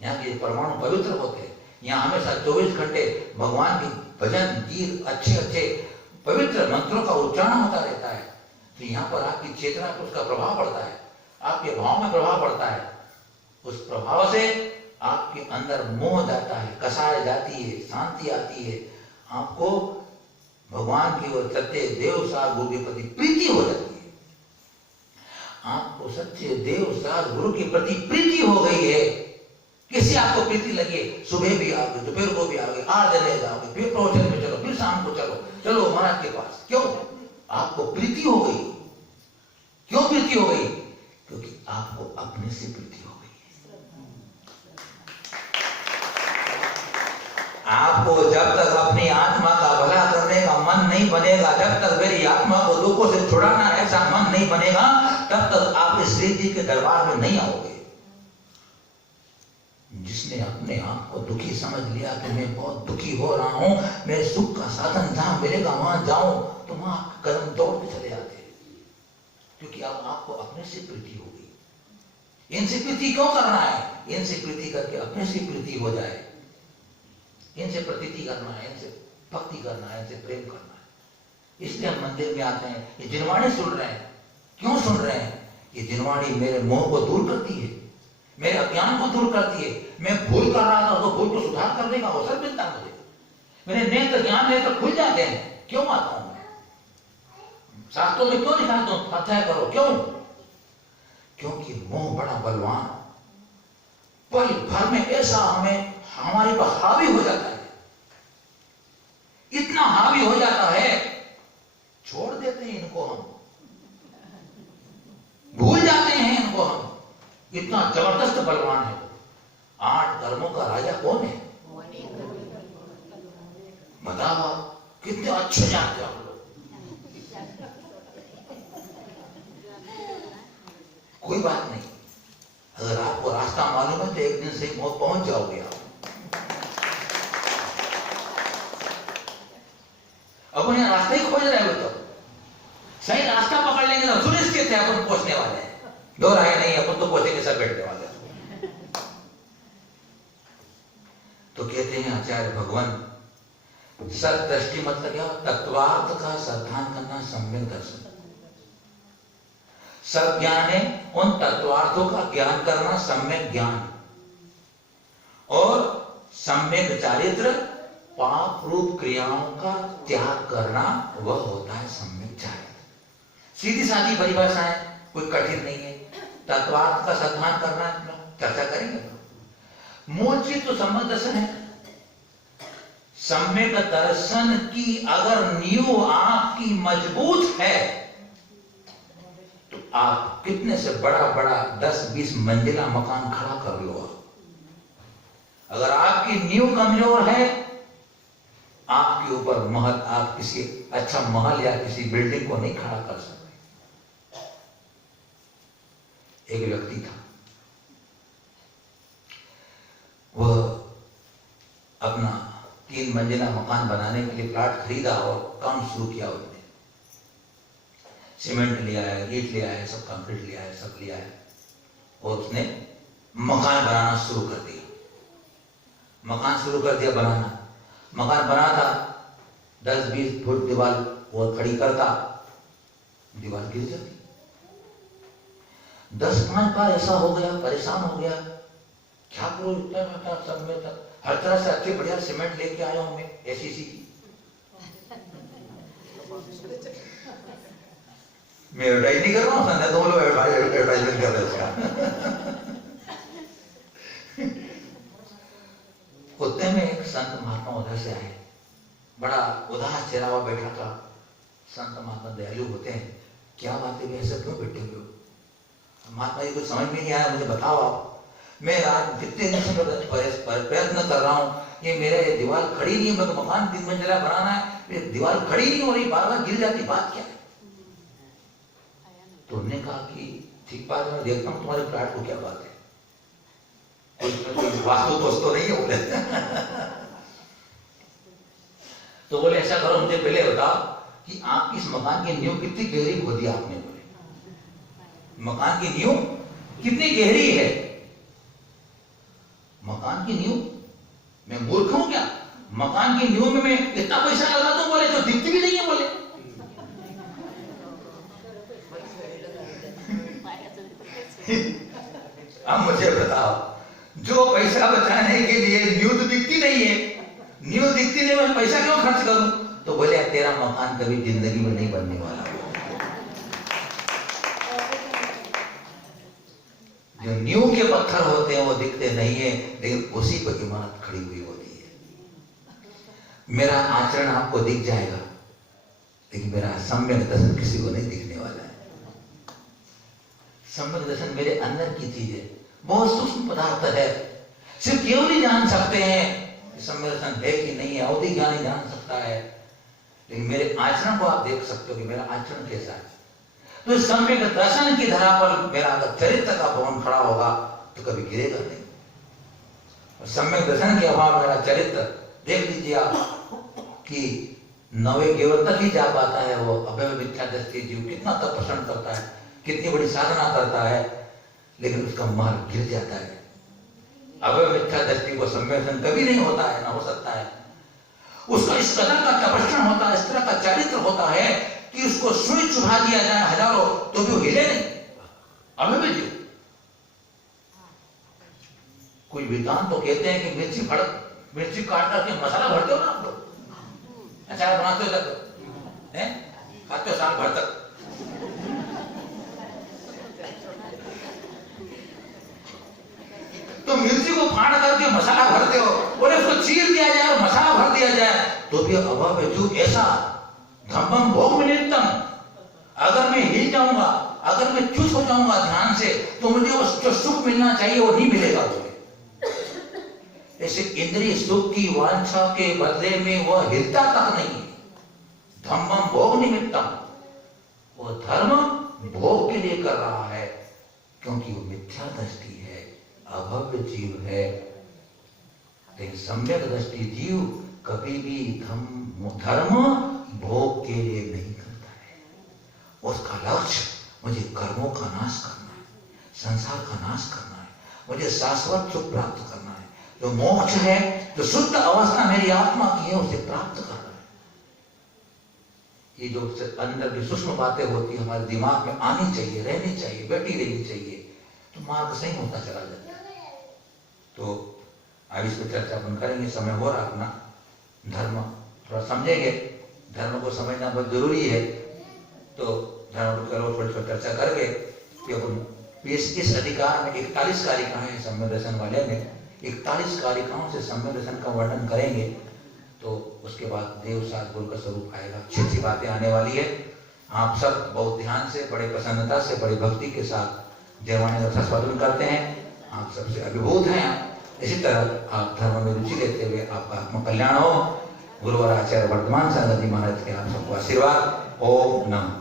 यहाँ के परमाणु पवित्र होते हैं, यहाँ हमेशा 24 घंटे भगवान की भजन, गीत, अच्छे अच्छे पवित्र मंत्रों का उच्चारण होता रहता है। तो यहाँ पर आपकी चेतना पर उसका प्रभाव पड़ता है, आपके भाव में प्रभाव पड़ता है। उस प्रभाव से आपके अंदर मोह जाता है, कसाय जाती है, शांति आती है, आपको भगवान की ओर सत्य देव सार गुरु के प्रति प्रीति हो जाती है। आपको सत्य देव सार गुरु के प्रति प्रीति हो गई है। किसी आपको प्रीति लगे, सुबह भी आओगे, दोपहर को भी आओगे, 8 जने जाओगे, फिर प्रवचन में चलो, फिर शाम को चलो महाराज के पास। क्यों? आपको प्रीति हो गई। क्यों प्रीति हो गई? क्योंकि आपको अपने से प्रीति हो गई। आपको जब तक अपनी आत्मा का भला करने का मन नहीं बनेगा, जब तक मेरी आत्मा को दुखों से छुड़ाना ऐसा मन नहीं बनेगा, तब तक आप इस श्री जी के दरबार में नहीं आओगे। जिसने अपने आप को दुखी समझ लिया कि मैं बहुत दुखी हो रहा हूं, मैं सुख का साधन जहां मिलेगा वहां जाऊं, तो वहां कदम दौड़ते चले जाते हैं, क्योंकि अब आपको अपने से प्रीति हो गई। इनसे प्रीति क्यों करना है? इनसे प्रीति करके अपने से प्रीति हो जाए, इनसे प्रतीति करना है, इनसे भक्ति करना है, इनसे प्रेम करना है। इसलिए हम मंदिर में आते हैं। ये जिनवाणी सुन रहे हैं। क्यों सुन रहे हैं? ये जिनवाणी मेरे मोह को दूर करती है, मेरे अज्ञान को दूर करती है। मैं भूल कर रहा था तो भूल को सुधार करने का अवसर मिलता है मुझे। मेरे नेत्र ज्ञान नेत्र खुल जाते हैं। क्यों आता हूं मैं? शास्त्रों में क्यों निकालता हूं? अध्ययन करो। क्यों? क्योंकि मोह बड़ा बलवान, पल भर में ऐसा हमें हमारे पर हावी हो जाता है, इतना हावी हो जाता है, छोड़ देते हैं इनको, हम भूल जाते हैं इनको हम। इतना जबरदस्त बलवान है। 8 कर्मों का राजा कौन है? बताओ, कितने अच्छे जानते हो आप लोग। कोई बात नहीं, अगर आपको रास्ता मालूम है तो एक दिन से पहुंच जाओगे आप। अब उन्हें रास्ते ही खोज रहे हो, तो सही रास्ता पकड़ लेंगे ना, सुनिश्चित है अपन पहुंचने वाले हैं। दो राय नहीं, अपन तो पहुंचेंगे, सब बैठने वाले हैं। तो कहते हैं आचार्य भगवान, सत दृष्टि मतलब क्या? तत्वार्थ का श्रद्धान करना, सम्यक दर्शन। सब ज्ञान है, उन तत्वार्थों का ज्ञान करना सम्यक ज्ञान, और सम्यक चारित्र, पाप रूप क्रियाओं का त्याग करना, वह होता है सम्यक चारित्र। सीधी सादी परिभाषा है, कोई कठिन नहीं है। तत्वार्थ का श्रद्धान करना, चर्चा करेंगे। मूल चीज तो सम्यक दर्शन है। सम्यक दर्शन की अगर नींव आपकी मजबूत है तो आप कितने से बड़ा बड़ा 10-20 मंजिला मकान खड़ा कर लो। अगर आपकी नींव कमजोर है, आपकी आपके ऊपर महल, आप किसी अच्छा महल या किसी बिल्डिंग को नहीं खड़ा कर सकते। एक व्यक्ति था, वह अपना 3 मंजिला मकान बनाने के लिए प्लाट खरीदा और काम शुरू किया। उसने सीमेंट लिया है, ईंट लिया है, सब कंक्रीट लिया है, सब लिया है और उसने मकान बनाना शुरू कर दिया। मकान शुरू कर दिया बनाना। मकान बना था, 10-20 फुट दीवार वो खड़ी करता, दीवार गिर जाती। 10-5 बार ऐसा हो गया, परेशान हो गया, क्या करूं, इतना सब में तक हर तरह से अच्छे बढ़िया सीमेंट लेके आया हूं मैं, ऐसी की मैं एडवर्टाइज नहीं कर रहा हूँ, संध्या, तुम लोग एडवर्टाइजमेंट कर रहे हो उसका। उतने में एक संत महात्मा उधर से आए, बड़ा उदास चेहरा हुआ बैठा था। संत महात्मा दयालु होते हैं, क्या बात है, ऐसे क्यों बैठे हुए हो? महात्मा जी कुछ समझ में नहीं आया, मुझे बताओ आप। मैं रात कितने दिन से प्रयत्न कर रहा हूँ, ये मेरे दीवार खड़ी नहीं है, मैं तो मकान 3 मंजिला बनाना है, दीवार खड़ी नहीं हो रही, बार बार गिर जाती, बात क्या है? तो उन्होंने कहा कि ठीक बात है, मैं देखता हूँ तुम्हारे प्लाट को क्या बात है, कोई वास्तु दोस्त तो नहीं है बोले। तो बोले ऐसा करो, मुझे पहले बताओ कि आपकी इस मकान की नींव कितनी गहरी खोदी आपने? बोले मकान की नींव कितनी गहरी है? मकान की नींव, मैं मूर्ख हूं क्या? मकान की नींव में मैं इतना पैसा लगा दूं, बोले तो दिखती भी नहीं है। बोले अब मुझे बताओ, जो पैसा बचाने के लिए नींव तो दिखती नहीं है, नींव दिखती नहीं, मैं पैसा क्यों खर्च करूं? तो बोले तेरा मकान कभी जिंदगी में नहीं बनने वाला। जो नींव के पत्थर होते हैं वो दिखते नहीं है, लेकिन उसी पर इमारत खड़ी हुई होती है। मेरा आचरण आपको दिख जाएगा, लेकिन मेरा सम्यक दर्शन किसी को नहीं दिखने वाला है। सम्यक दर्शन मेरे अंदर की चीज है, बहुत सूक्ष्म पदार्थ है, सिर्फ केवल ही जान सकते हैं कि सम्यक दर्शन है कि नहीं है, अवधि ज्ञान ही जान सकता है, लेकिन मेरे आचरण को आप देख सकते हो कि मेरा आचरण कैसा है। तो सम्यक दर्शन की धरा पर मेरा अगर चरित्र का भवन खड़ा होगा तो कभी गिरेगा नहीं। और सम्यक दर्शन के अभाव मेरा चरित्र देख लीजिए आप कि 9वें केवल तक ही जा पाता है वो अभय मिथ्या दृष्टि जीव, कितना तपस्या करता है, कितनी बड़ी साधना करता है, लेकिन उसका मार्ग गिर जाता है। अभय मिथ्या दृष्टि को सम्यक दर्शन कभी नहीं होता है, ना हो सकता है। उसका इस कदर का तपस्या होता है, इस तरह का चरित्र होता है कि उसको सुई चुभा दिया जाए हजारों तो भी वो हिले नहीं, अभी भी जीव। कोई विद्वान तो कहते हैं कि मिर्ची काट करके मसाला भरते हो ना आप लोग, अचार बनाते हो तक हैं, खाते हो साल भर तक। तो मिर्ची को फाड़ करके मसाला भरते हो, बोले उसको चीर दिया जाए और मसाला भर दिया जाए तो भी अभाव है। जो ऐसा धम्मम भोग नित्यम, अगर मैं हिल जाऊंगा, अगर मैं चुप हो जाऊंगा ध्यान से, तो मुझे वो जो सुख मिलना चाहिए वो नहीं मिलेगा। बोले ऐसे इंद्रिय सुख की वांछा के बदले में वह हिलता तक नहीं है। धम्मम भोग निमित्तम, वो धर्म भोग के लिए कर रहा है, क्योंकि वो मिथ्या दृष्टि है, अभव्य जीव है। लेकिन सम्यक दृष्टि जीव कभी भी धर्म भोग के लिए नहीं करता है। उसका लक्ष्य मुझे कर्मों का नाश करना है, संसार का नाश करना है, मुझे शाश्वत सुख प्राप्त करना है, जो मोक्ष है, जो शुद्ध अवस्था मेरी आत्मा की है, उसे प्राप्त करना है। ये जो अंदर की सूक्ष्म बातें होती है हमारे दिमाग में आनी चाहिए, रहनी चाहिए, बैठी रहनी चाहिए, तो मार्ग सही होता चला जाता है। तो अब इस पर चर्चा अपन करेंगे, समय हो रहा अपना। धर्म थोड़ा समझेंगे, धर्म को समझना बहुत जरूरी है। तो धर्म को थोड़ी थोड़ी चर्चा करके कि अपन इस अधिकार में 41 कारिकाएं हैं सम्यक दर्शन वाले में, 41 कारिकाओं से सम्यक दर्शन का वर्णन करेंगे। तो उसके बाद देव सात गुरु का स्वरूप आएगा, अच्छी बातें आने वाली है। आप सब बहुत ध्यान से, बड़े प्रसन्नता से, बड़ी भक्ति के साथ जयवाणी का संस्मरण करते हैं। आप सबसे अभिभूत हैं। इसी तरह आप धर्म में रुचि लेते हुए आपका आत्म कल्याण हो। गुरुवर आचार्य वर्तमान संगति महाराज के आप सबको आशीर्वाद। ओम नमः।